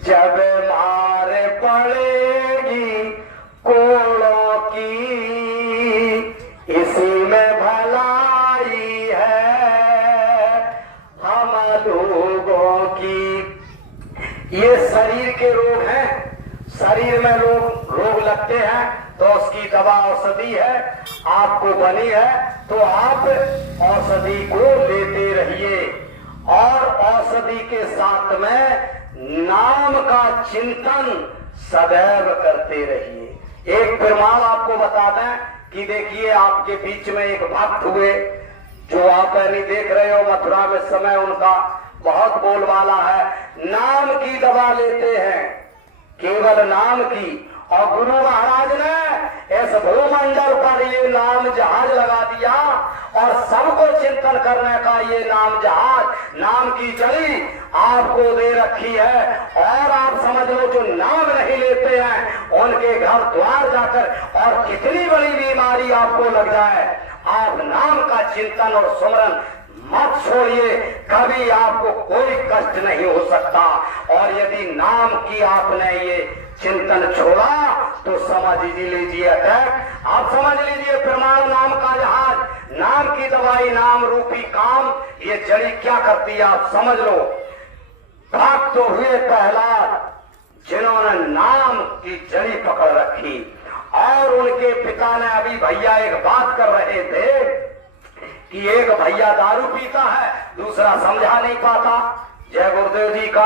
जब मार पड़ेगी कोड़ों की, इसी में भलाई है हम लोगों की। ये शरीर के रोग हैं, शरीर में रोग लगते हैं तो उसकी दवा औषधि है, आपको बनी है तो आप औषधि को लेते रहिए और औषधि के साथ में नाम का चिंतन सदैव करते रहिए। एक प्रमाण आपको बता दें कि देखिए आपके बीच में एक भक्त हुए, जो आप नहीं देख रहे हो, मथुरा में समय उनका बहुत बोलबाला है, नाम की दवा लेते हैं, केवल नाम की। और गुरु महाराज ने इस भूमंडल पर ये नाम जहाज लगा दिया और सबको चिंतन करने का ये नाम जहाज, नाम की जड़ी आपको दे रखी है। और आप समझ लो जो नाम नहीं लेते हैं उनके घर द्वार जाकर और कितनी बड़ी बीमारी आपको लग जाए, आप नाम का चिंतन और सुमरन मत छोड़िए, कभी आपको कोई कष्ट नहीं हो सकता। और यदि नाम की आपने ये चिंतन छोड़ा तो समझ लीजिए अटैक, आप समझ लीजिए प्रमाण नाम का जहाज, नाम की दवाई, नाम रूपी काम, ये जड़ी क्या करती है आप समझ लो। भक्त तो हुए प्रहलाद जिन्होंने नाम की जड़ी पकड़ रखी और उनके पिता ने, अभी भैया एक बात कर रहे थे कि एक भैया दारू पीता है, दूसरा समझा नहीं पाता। जय गुरुदेव जी का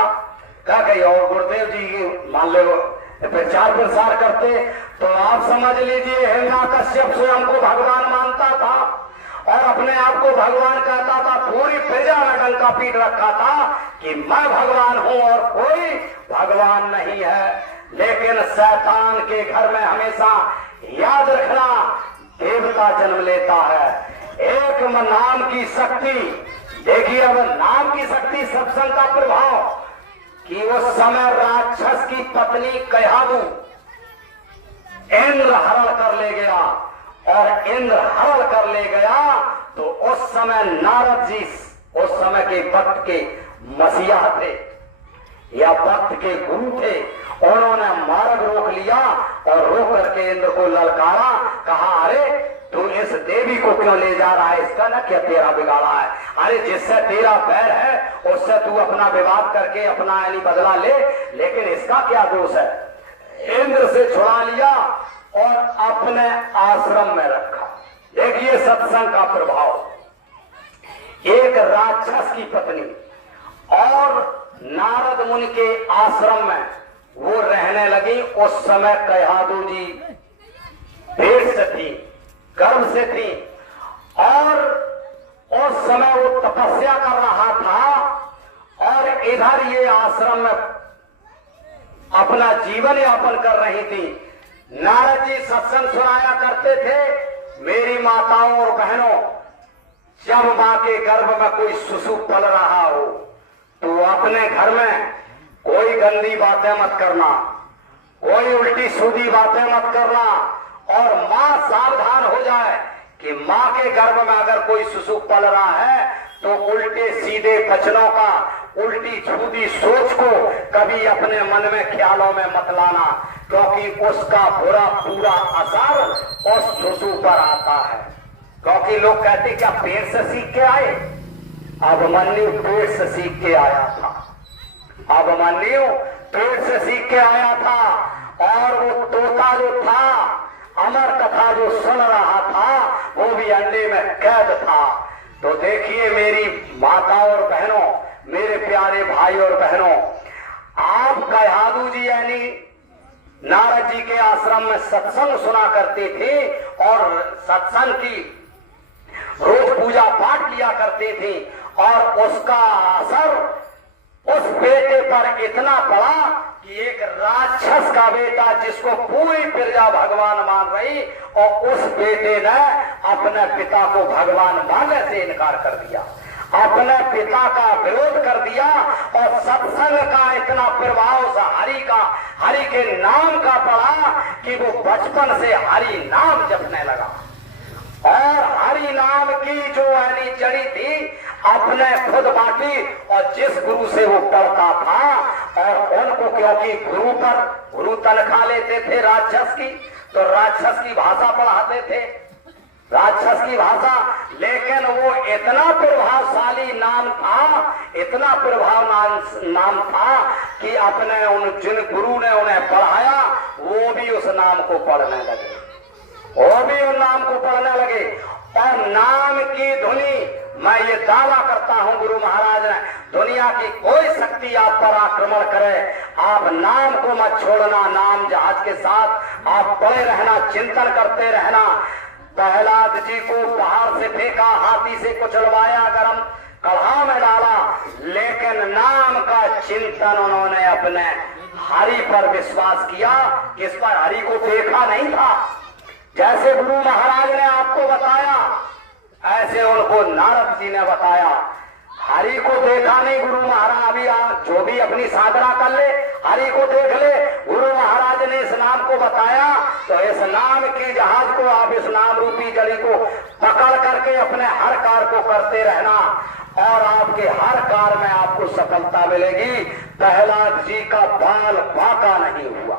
क्या कही, और गुरुदेव जी की मान लो प्रचार प्रसार करते तो आप समझ लीजिए हिरण्यकश्यप स्वयं को भगवान मानता था और अपने आप को भगवान कहता था। पूरी प्रजा में डंका पीट रखा था कि मैं भगवान हूं और कोई भगवान नहीं है। लेकिन शैतान के घर में हमेशा याद रखना, देवता जन्म लेता है। एक नाम की शक्ति, देखिए अब नाम की शक्ति सत्संग का प्रभाव, कि उस समय राक्षस की पत्नी कयाधु इंद्र हरण कर ले गया, और इंद्र हरण कर ले गया तो उस समय नारद जी उस समय के वक्त के मसीहा थे या वक्त के गुरु थे। उन्होंने मार्ग रोक लिया और रोक करके इंद्र को ललकारा, कहा अरे तू इस देवी को क्यों ले जा रहा है, इसका ना क्या तेरा बिगाड़ा है, अरे जिससे तेरा बैर है उससे तू अपना विवाद करके अपना यानी बदला ले, लेकिन इसका क्या दोष है। इंद्र से छुड़ा लिया और अपने आश्रम में रखा। देखिए सत्संग का प्रभाव, एक राक्षस की पत्नी और नारद मुनि के आश्रम में वो रहने लगी। उस समय कयाधु जी पेट से थी, गर्भ से थी, और उस समय वो तपस्या कर रहा था और इधर ये आश्रम में अपना जीवन यापन कर रही थी। नारद जी सत्संग सुनाया करते थे, मेरी माताओं और बहनों, जब मां के गर्भ में कोई शिशु पल रहा हो तो अपने घर में कोई गंदी बातें मत करना, कोई उल्टी सीधी बातें मत करना, और मां सावधान हो जाए कि मां के गर्भ में अगर कोई शिशु पल रहा है तो उल्टे सीधे वचनों का, उल्टी सीधी सोच को कभी अपने मन में ख्यालों में मत लाना, क्योंकि उसका बुरा पूरा असर उस शिशु पर आता है। क्योंकि लोग कहते क्या पेट से सीख के आए, अभिमन्यु पेट से सीख के आया था, अभिमन्यु पेट से सीख के आया था, और वो तोता जो था, अमर कथा जो सुन रहा था, वो भी अंडे में कैद था। तो देखिए मेरी माताओं और बहनों, मेरे प्यारे भाई और बहनों, आप कयाधु जी यानी नारद जी के आश्रम में सत्संग सुना करती थी और सत्संग की रोज पूजा पाठ किया करती थी, और उसका असर उस बेटे पर इतना पड़ा कि एक राक्षस का बेटा जिसको पूरी प्रजा भगवान मान रही, और उस बेटे ने अपने पिता को भगवान मानने से इनकार कर दिया, अपने पिता का विरोध कर दिया, और सत्संग का इतना प्रभाव उस हरि के नाम का पड़ा कि वो बचपन से हरि नाम जपने लगा, और हरि नाम की जो यानी जड़ी थी अपने खुद बांटी, और जिस गुरु से वो पढ़ता था, और उनको क्योंकि गुरु तनख्वाह लेते थे राक्षस की, तो राक्षस की भाषा पढ़ाते थे, राक्षस की भाषा, लेकिन वो इतना प्रभावशाली नाम था, इतना प्रभाव नाम था कि अपने उन जिन गुरु ने उन्हें पढ़ाया वो भी उस नाम को पढ़ने लगे, वो भी उन नाम को पढ़ने लगे। और नाम की धुनी, मैं ये दावा करता हूं गुरु महाराज ने, दुनिया की कोई शक्ति आप पर आक्रमण करे, आप नाम को मत छोड़ना, नाम जहाज के साथ आप पड़े रहना, चिंतन करते रहना। प्रहलाद जी को पहाड़ से फेंका, हाथी से कुचलवाया, गरम कढ़ा में डाला, लेकिन नाम का चिंतन उन्होंने अपने हरि पर विश्वास किया। किस पर? हरि को देखा नहीं था, जैसे गुरु महाराज ने आपको बताया ऐसे उनको नारद जी ने बताया। हरि को देखा नहीं गुरु महाराज, अभी जो भी अपनी साधना कर ले, हरि को देख ले। गुरु महाराज ने इस नाम को बताया, तो इस नाम की जहाज को आप, इस नाम रूपी जड़ी को पकड़ करके अपने हर कार्य को करते रहना, और आपके हर कार्य में आपको सफलता मिलेगी। प्रहलाद जी का बाल बांका नहीं हुआ,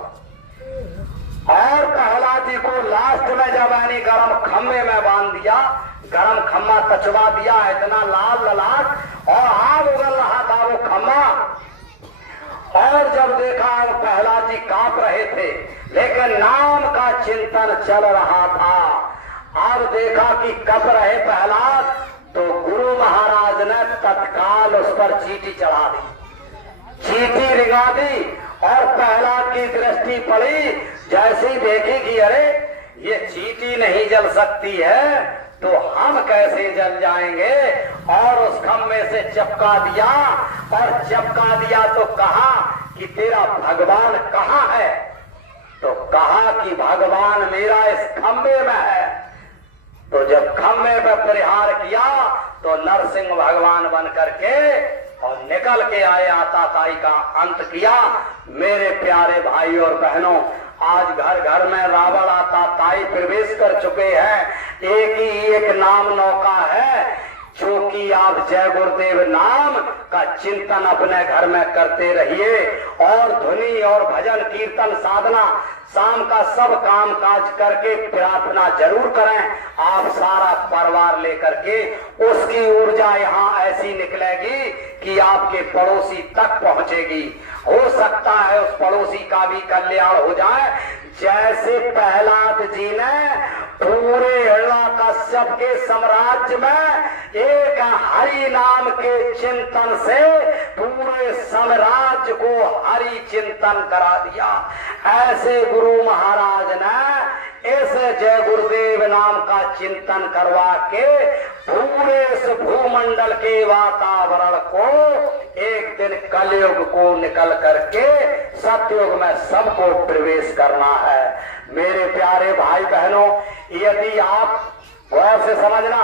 और प्रहलाद जी को लास्ट में जब यानी गर्म खम्भे में बांध दिया, गर्म खम्मा तचवा दिया, इतना लाल ललाट और आग उगल रहा था वो खम्मा, और जब देखा प्रहलाद जी कांप रहे थे, लेकिन नाम का चिंतन चल रहा था। अब देखा कि कब रहे प्रहलाद, तो गुरु महाराज ने तत्काल उस पर चींटी चढ़ा दी, चींटी रिंगा दी और प्रहलाद की दृष्टि पड़ी। जैसे ही देखी कि अरे ये चींटी नहीं जल सकती है तो हम कैसे जल जाएंगे, और उस खम्भे से चिपका दिया। और चिपका दिया तो कहा कि तेरा भगवान कहाँ है? तो कहा कि भगवान मेरा इस खम्भे में है। तो जब खम्भे पर प्रहार किया तो नरसिंह भगवान बन करके और निकल के आए, आताताई का अंत किया। मेरे प्यारे भाई और बहनों, आज घर घर में रावण आताताई प्रवेश कर चुके हैं। एक ही एक नाम नौका है, जो कि आप जय गुरुदेव नाम का चिंतन अपने घर में करते रहिए और धुनी और भजन कीर्तन साधना शाम का सब काम काज करके प्रार्थना जरूर करें। आप सारा परिवार लेकर के उसकी ऊर्जा यहाँ ऐसी निकलेगी कि आपके पड़ोसी तक पहुंचेगी। हो सकता है उस पड़ोसी का भी कल्याण हो जाए। जैसे प्रहलाद जी ने पूरे हिरण्यकश्यप के साम्राज्य में एक हरि नाम के चिंतन से पूरे साम्राज्य को हरि चिंतन करा दिया, ऐसे गुरु महाराज ने इस जय गुरुदेव नाम का चिंतन करवा के पूरे इस भूमंडल के वातावरण को एक दिन कलयुग को निकल करके सतयुग में सबको प्रवेश करना है। मेरे प्यारे भाई बहनों, यदि आप गौर से समझना,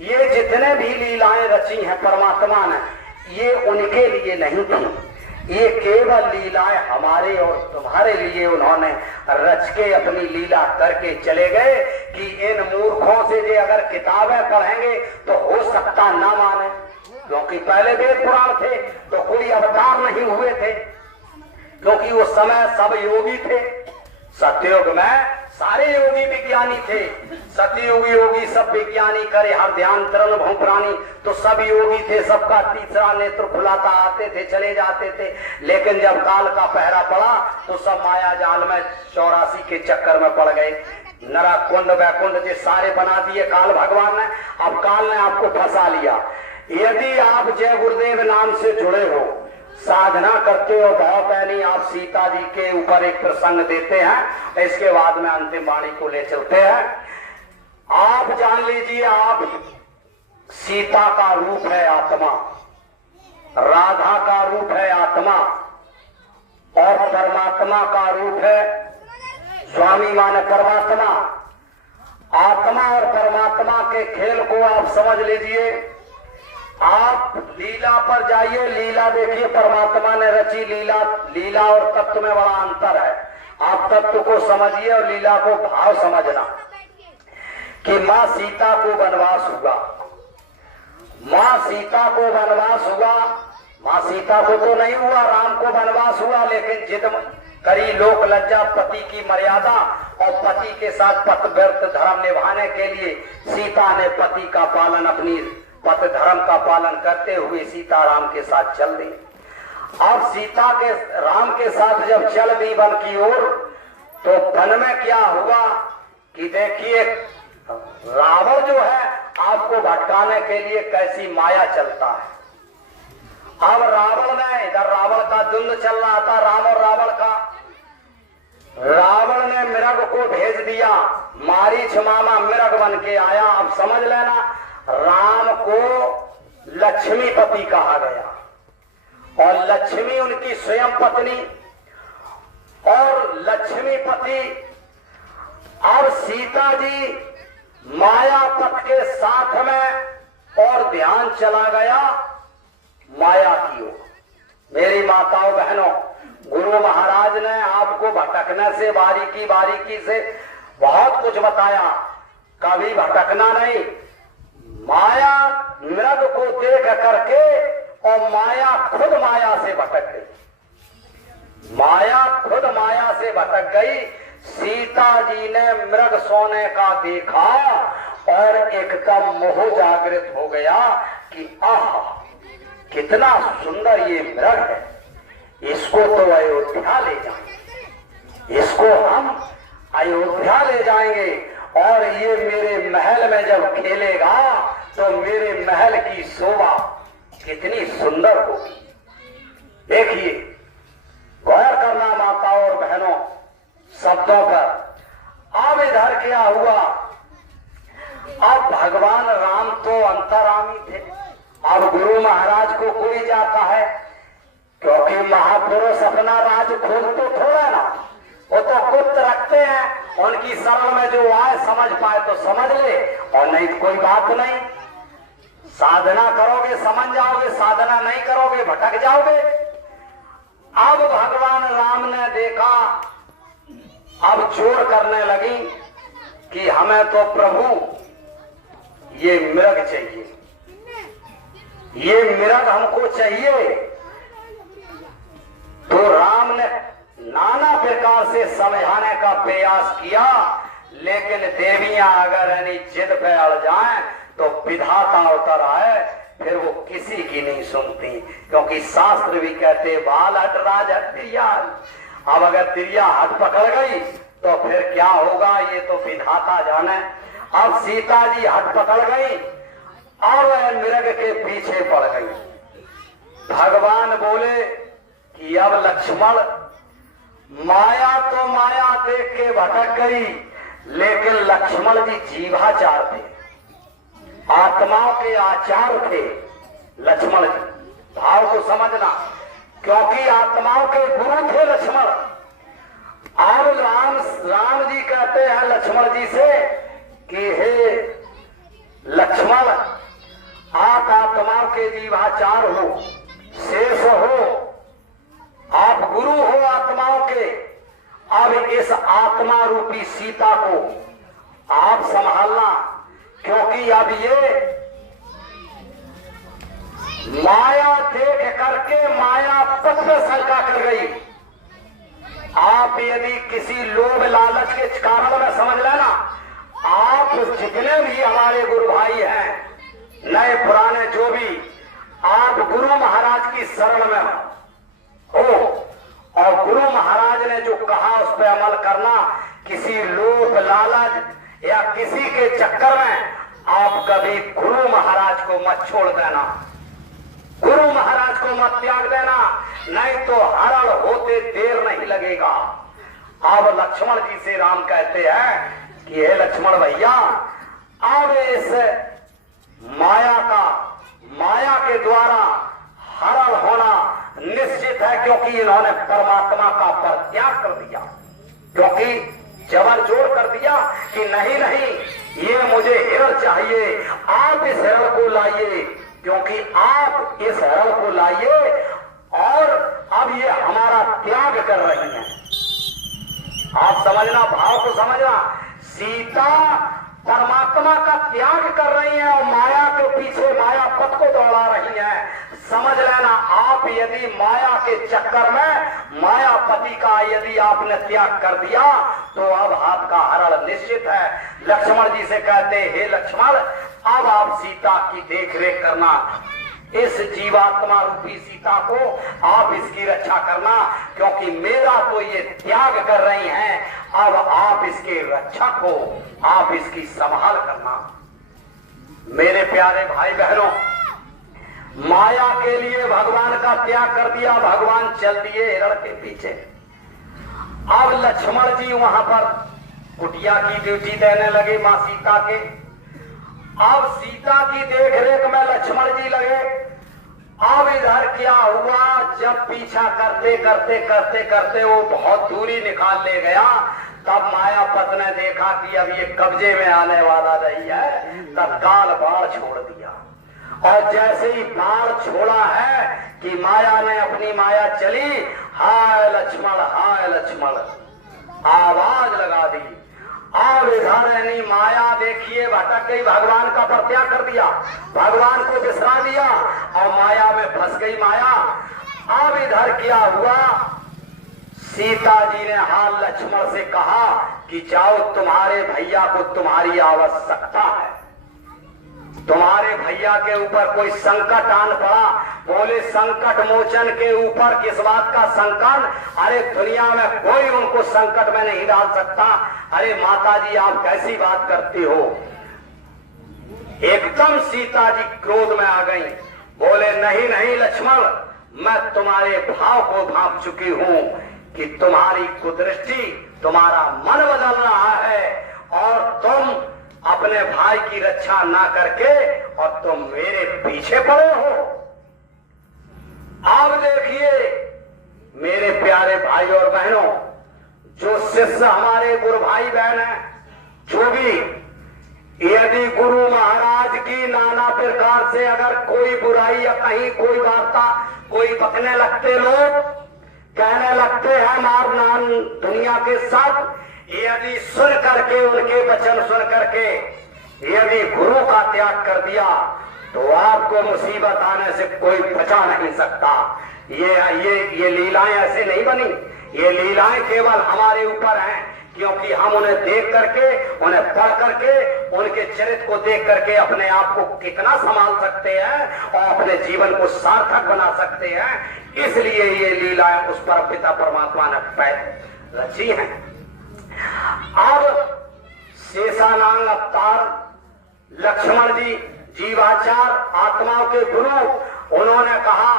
ये जितने भी लीलाएं रची हैं परमात्मा ने, ये उनके लिए नहीं थी। ये केवल लीलाएं हमारे और तुम्हारे लिए उन्होंने रच के अपनी लीला करके चले गए कि इन मूर्खों से जे अगर किताबें पढ़ेंगे तो हो सकता ना माने, क्योंकि पहले वेद पुराण थे तो कोई अवतार नहीं हुए थे, क्योंकि उस समय सब योगी थे। सतयुग में सारे योगी विज्ञानी थे। सतयुग योगी सब विज्ञानी करे हर ध्यान तरण भू प्राणी, तो सब योगी थे, सबका तीसरा नेत्र खुलाता, आते थे चले जाते थे। लेकिन जब काल का पहरा पड़ा तो सब माया जाल में 84 के चक्कर में पड़ गए। नरा कुंड वैकुंड जे सारे बना दिए काल भगवान ने। अब काल ने आपको फंसा लिया। यदि आप जय गुरुदेव नाम से जुड़े हो, साधना करते हो, भाव पहनी, आप सीता जी के ऊपर एक प्रसंग देते हैं, इसके बाद में अंतिम वाणी को ले चलते हैं। आप जान लीजिए, आप सीता का रूप है आत्मा, राधा का रूप है आत्मा, और परमात्मा का रूप है स्वामी माने परमात्मा। आत्मा और परमात्मा के खेल को आप समझ लीजिए। आप लीला पर जाइए, लीला देखिए, परमात्मा ने रची लीला। लीला और तत्व में बड़ा अंतर है। आप तत्व को समझिए और लीला को भाव समझना। कि माँ सीता को वनवास हुआ, माँ सीता को वनवास हुआ, माँ सीता को तो नहीं हुआ, राम को वनवास हुआ, लेकिन जिद करी लोक लज्जा, पति की मर्यादा, और पति के साथ पतिव्रत धर्म निभाने के लिए सीता ने पति का पालन, अपनी पति धर्म का पालन करते हुए सीता राम के साथ चल दी। अब सीता के राम के साथ जब चल दी वन की ओर, तो वन में क्या हुआ कि देखिए रावण जो है आपको भटकाने के लिए कैसी माया चलता है। अब रावण ने, इधर रावण का द्वंद्व चल रहा था, राम और रावण का। रावण ने मृग को भेज दिया, मारीच मामा मृग बन के आया। अब समझ लेना, राम को लक्ष्मीपति कहा गया, और लक्ष्मी उनकी स्वयं पत्नी, और लक्ष्मीपति। अब सीता जी मायापत के साथ में, और ध्यान चला गया माया की ओर। मेरी माताओं बहनों, गुरु महाराज ने आपको भटकने से बारीकी बारीकी से बहुत कुछ बताया, कभी भटकना नहीं। माया मृग को देख करके, और माया खुद माया से भटक गई, माया खुद माया से भटक गई। सीता जी ने मृग सोने का देखा और एकदम मोह जागृत हो गया कि आह कितना सुंदर ये मृग है, इसको तो अयोध्या ले जाएंगे, इसको हम अयोध्या ले जाएंगे, और ये मेरे महल में जब खेलेगा तो मेरे महल की शोभा कितनी सुंदर होगी। देखिए, गौर करना माताओं और बहनों शब्दों पर। अब इधर क्या हुआ, अब भगवान राम तो अंतर्यामी थे। अब गुरु महाराज को कोई जाता है, क्योंकि महापुरुष अपना राज खोलते थोड़ा ना, वो तो गुप्त रखते हैं। उनकी शरण में जो आए समझ पाए तो समझ ले, और नहीं तो कोई बात नहीं। साधना करोगे समझ जाओगे, साधना नहीं करोगे भटक जाओगे। अब भगवान राम ने देखा, अब जोर करने लगी कि हमें तो प्रभु ये मृग चाहिए, ये मृग हमको चाहिए। तो राम ने नाना प्रकार से समझाने का प्रयास किया, लेकिन देवियां अगर यानी जिद पे अड़ जाएं तो विधाता उतर आए, फिर वो किसी की नहीं सुनती। क्योंकि शास्त्र भी कहते बाल हट राज हट तिरिया। अब अगर तिरिया हट पकड़ गई तो फिर क्या होगा ये तो विधाता जाने। अब सीता जी हट पकड़ गई और वह मृग के पीछे पड़ गई। भगवान बोले कि अब लक्ष्मण, माया तो माया देख के भटक गई, लेकिन लक्ष्मण जी जीवाचार थे, आत्माओं के आचार थे लक्ष्मण जी। भाव को समझना, क्योंकि आत्माओं के गुरु थे लक्ष्मण। अब राम जी कहते हैं लक्ष्मण जी से कि हे लक्ष्मण, आप आत्माओं के जीवाचार हो, शेष हो, आप गुरु हो आत्माओं के। अब इस आत्मा रूपी सीता को आप संभालना, क्योंकि अब ये माया देख करके माया पथ में शंका कर गई। आप यदि किसी लोभ लालच के कारण में समझ लेना, आप जितने भी हमारे गुरु भाई हैं, नए पुराने जो भी, आप गुरु महाराज की शरण में हो, और गुरु महाराज ने जो कहा उस पर अमल करना। किसी लोभ लालच या किसी के चक्कर में आप कभी गुरु महाराज को मत छोड़ देना, गुरु महाराज को मत त्याग देना, नहीं तो हरण होते देर नहीं लगेगा। अब लक्ष्मण जी से राम कहते हैं कि हे लक्ष्मण भैया, अब इस माया के द्वारा हरण होना निश्चित है, क्योंकि इन्होंने परमात्मा का परित्याग कर दिया। क्योंकि जबर जोर कर दिया कि नहीं नहीं, ये मुझे हिरण चाहिए, आप इस हिरण को लाइए, क्योंकि आप इस हिरण को लाइए और अब ये हमारा त्याग कर रही हैं। आप समझना, भाव को समझना। सीता परमात्मा का त्याग कर रही हैं और माया के पीछे माया पथ को दौड़ा रही हैं। समझ लेना, आप यदि माया के चक्कर में मायापति का यदि आपने त्याग कर दिया तो अब आपका हरण निश्चित है। लक्ष्मण जी से कहते, हे लक्ष्मण, अब आप सीता की देखरेख करना, इस जीवात्मा रूपी सीता को आप इसकी रक्षा करना, क्योंकि मेरा तो ये त्याग कर रही हैं, अब आप इसके रक्षक हो, आप इसकी संभाल करना। मेरे प्यारे भाई बहनों, माया के लिए भगवान का त्याग कर दिया, भगवान चल दिए हिरण के पीछे। अब लक्ष्मण जी वहां पर कुटिया की ड्यूटी देने लगे मां सीता के। अब सीता की देखरेख में लक्ष्मण जी लगे। अब इधर क्या हुआ, जब पीछा करते करते करते करते वो बहुत दूरी निकाल ले गया, तब मायापत ने देखा कि अब ये कब्जे में आने वाला नहीं है, तत्काल बाण छोड़ दिया। और जैसे ही बाण छोड़ा है कि माया ने अपनी माया चली, हाय लक्ष्मण हाय लक्ष्मण आवाज लगा दी। अब इधर यानी माया देखिए भटक गई, भगवान का परित्याग कर दिया, भगवान को बिसरा दिया और माया में फंस गई माया। अब इधर क्या हुआ, सीता जी ने हाल लक्ष्मण से कहा कि जाओ, तुम्हारे भैया को तुम्हारी आवश्यकता है, तुम्हारे भैया के ऊपर कोई संकट आन पड़ा। बोले संकट मोचन के ऊपर किस बात का संकट, अरे दुनिया में कोई उनको संकट में नहीं डाल सकता। अरे माता जी आप कैसी बात करती हो, एकदम सीता जी क्रोध में आ गई, बोले नहीं नहीं लक्ष्मण, मैं तुम्हारे भाव को भांप चुकी हूं कि तुम्हारी कुदृष्टि, तुम्हारा मन बदल रहा है और तुम अपने भाई की रक्षा ना करके और तुम मेरे पीछे पड़े हो। अब देखिए मेरे प्यारे भाई और बहनों, जो शिष्य हमारे गुरु भाई बहन हैं, जो भी यदि गुरु महाराज की नाना प्रकार से अगर कोई बुराई या कहीं कोई वार्ता कोई बकने लगते, लोग कहने लगते हैं मार नाम दुनिया के सब, यदि सुन करके उनके वचन सुन करके यदि गुरु का त्याग कर दिया तो आपको मुसीबत आने से कोई बचा नहीं सकता। ये लीलाएं ऐसे नहीं बनी, ये लीलाएं केवल हमारे ऊपर हैं, क्योंकि हम उन्हें देख करके, उन्हें पढ़ करके, उनके चरित्र को देख करके अपने आप को कितना संभाल सकते हैं और अपने जीवन को सार्थक बना सकते हैं। इसलिए ये लीलाएं उस पर पिता परमात्मा ने रची हैं। अब शेषानाग अवतार लक्ष्मण जी जीवाचार आत्माओं के गुरु, उन्होंने कहा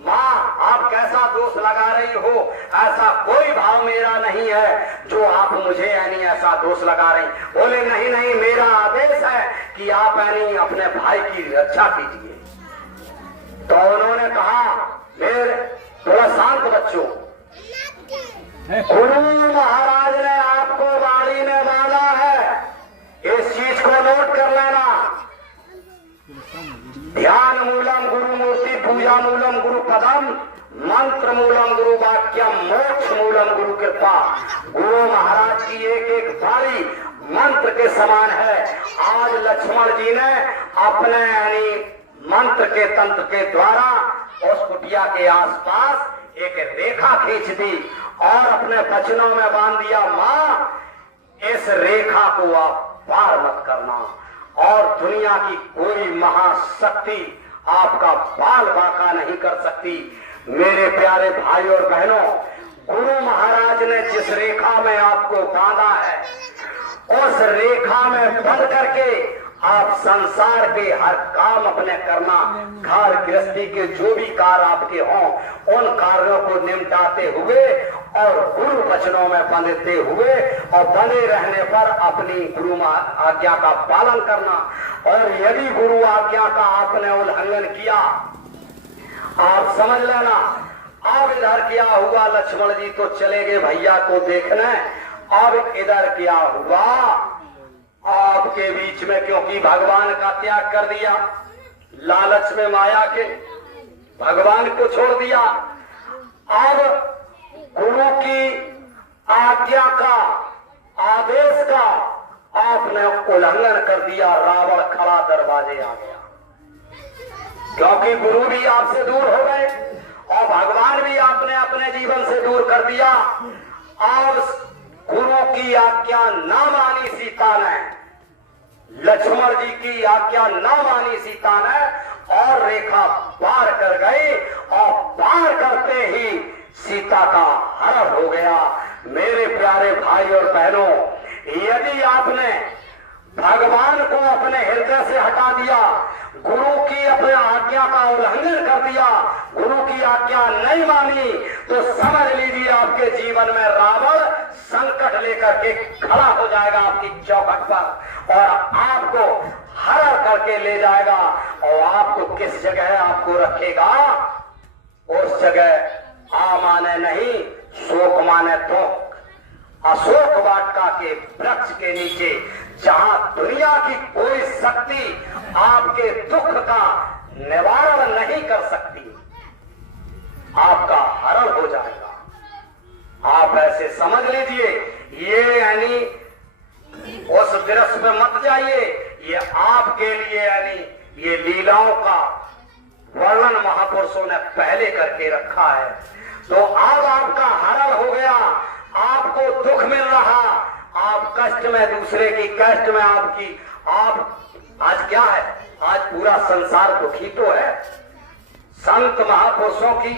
माँ आप कैसा दोष लगा रही हो, ऐसा कोई भाव मेरा नहीं है जो आप मुझे यानी ऐसा दोष लगा रही। बोले नहीं नहीं, मेरा आदेश है कि आप यानी अपने भाई की रक्षा कीजिए। तो उन्होंने कहा मेरे थोड़ा शांत बच्चों, गुरु महाराज ने आपको वाणी में बांधा है, इस चीज को नोट कर लेना। ध्यान मूलम गुरु मूर्ति, पूजा मूलम गुरु पदम, मंत्र मूलम गुरु वाक्यम, मोक्ष मूलम गुरु कृपा। गुरु महाराज की एक एक वाणी मंत्र के समान है। आज लक्ष्मण जी ने अपने यानी मंत्र के तंत्र के द्वारा उस कुटिया के आसपास एक रेखा खींच दी और अपने वचनों में बांध दिया, माँ इस रेखा को आप पार मत करना और दुनिया की कोई महाशक्ति आपका बाल बांका नहीं कर सकती। मेरे प्यारे भाई और बहनों, गुरु महाराज ने जिस रेखा में आपको बांधा है, उस रेखा में बंध करके आप संसार के हर काम अपने करना, घर गृहस्थी के जो भी कार्य आपके हों, उन कार्यों को निपटाते हुए और गुरु वचनों में बंधते हुए और बंधे रहने पर अपनी गुरु आज्ञा का पालन करना। और यदि गुरु आज्ञा का आपने उल्लंघन किया, आप समझ लेना अब इधर क्या हुआ। लक्ष्मण जी तो चले गए भैया को देखने, अब इधर क्या हुआ आपके बीच में, क्योंकि भगवान का त्याग कर दिया, लालच में माया के भगवान को छोड़ दिया। अब गुरु की आज्ञा का, आदेश का आपने उल्लंघन कर दिया, रावण खड़ा दरवाजे आ गया। क्योंकि गुरु भी आपसे दूर हो गए और भगवान भी आपने अपने जीवन से दूर कर दिया। अब गुरु की आज्ञा ना मानी सीता ने, लक्ष्मण जी की आज्ञा ना मानी सीता ने और रेखा पार कर गई और पार करते ही सीता का हरण हो गया। मेरे प्यारे भाई और बहनों, यदि आपने भगवान को अपने हृदय से हटा दिया, गुरु की अपने आज्ञा का उल्लंघन कर दिया, गुरु की आज्ञा नहीं मानी, तो समझ लीजिए आपके जीवन में रावण संकट लेकर के खड़ा हो जाएगा आपकी चौखट पर और आपको हरण करके ले जाएगा। और आपको किस जगह आपको रखेगा, उस जगह आ माने नहीं, शोक माने दुख, अशोक वाटिका के वृक्ष के नीचे, जहां दुनिया की कोई शक्ति आपके दुख का निवारण नहीं कर सकती, आपका हरण हो जाएगा। आप ऐसे समझ लीजिए, ये यानी उस वृक्ष पे मत जाइए, ये आपके लिए यानी ये लीलाओं का वर्णन महापुरुषों ने पहले करके रखा है। तो अब आपका हरण हो गया, आपको दुख मिल रहा, आप कष्ट में, दूसरे की कष्ट में आपकी, आप आज क्या है, आज पूरा संसार दुखी तो है। संत महापुरुषों की,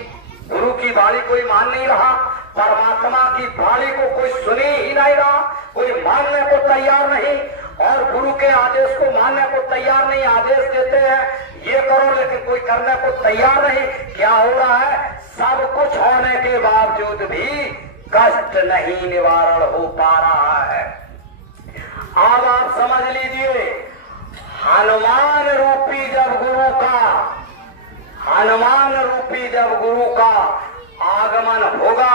गुरु की वाणी कोई मान नहीं रहा, परमात्मा की वाणी को कोई सुनी ही नहीं रहा, कोई मानने को तैयार नहीं। और गुरु के आदेश को मानने को तैयार नहीं। आदेश देते हैं ये करो, लेकिन कोई करने को तैयार नहीं। क्या हो रहा है? सब कुछ होने के बावजूद भी कष्ट नहीं निवारण हो पा रहा है। अब आप समझ लीजिए, हनुमान रूपी जब गुरु का, हनुमान रूपी जब गुरु का आगमन होगा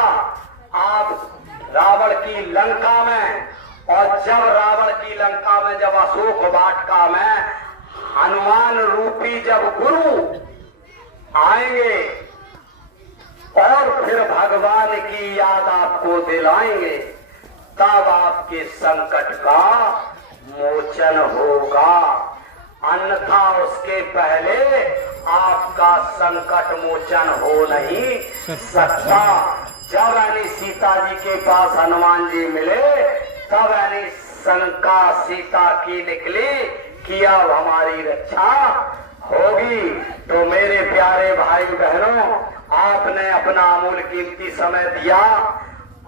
आप रावण की लंका में, और जब रावण की लंका में, जब अशोक वाटिका में हनुमान रूपी जब गुरु आएंगे और फिर भगवान की याद आपको दिलाएंगे, तब आपके संकट का मोचन होगा। अन्यथा उसके पहले आपका संकट मोचन हो नहीं सकता। जब यानी सीता जी के पास हनुमान जी मिले, तब यानी शंका सीता की निकली कि अब हमारी रक्षा होगी। तो मेरे प्यारे भाई बहनों, आपने अपना अमूल्य कीमती समय दिया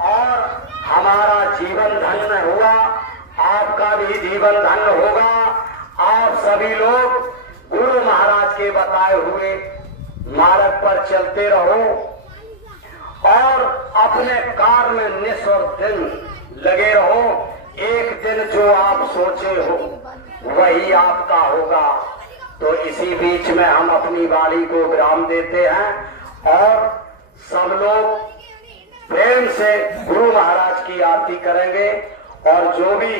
और हमारा जीवन धन्य हुआ, आपका भी जीवन धन्य होगा। आप सभी लोग गुरु महाराज के बताए हुए मार्ग पर चलते रहो और अपने कार्य में निस और दिन लगे रहो। एक दिन जो आप सोचे हो वही आपका होगा। तो इसी बीच में हम अपनी वाणी को विराम देते हैं और सब लोग प्रेम से गुरु महाराज की आरती करेंगे। और जो भी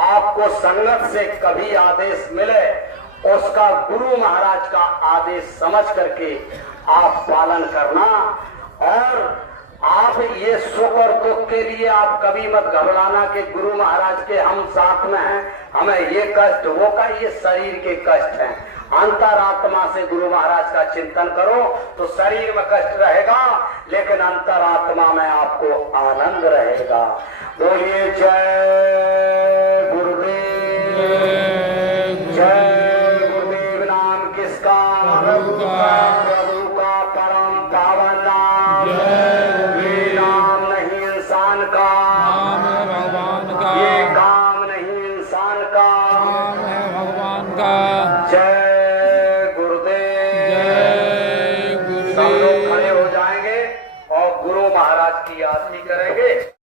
आपको संगत से कभी आदेश मिले, उसका गुरु महाराज का आदेश समझ करके आप पालन करना। और आप ये सुख और दुख के लिए आप कभी मत घबराना कि गुरु महाराज के हम साथ में हैं, हमें ये कष्ट वो का, ये शरीर के कष्ट हैं। अंतरात्मा से गुरु महाराज का चिंतन करो तो शरीर में कष्ट रहेगा, लेकिन अंतरात्मा में आपको आनंद रहेगा। बोलिए जय गुरुदेव, जय गुरुदेव। नाम किसका? प्रभु का परम पावन नाम। ये नाम नहीं इंसान का, भगवान का, ये काम नहीं इंसान का, नाम है भगवान का। जय जय गुरुदेव। सब लोग खड़े हो जाएंगे और गुरु महाराज की आरती करेंगे।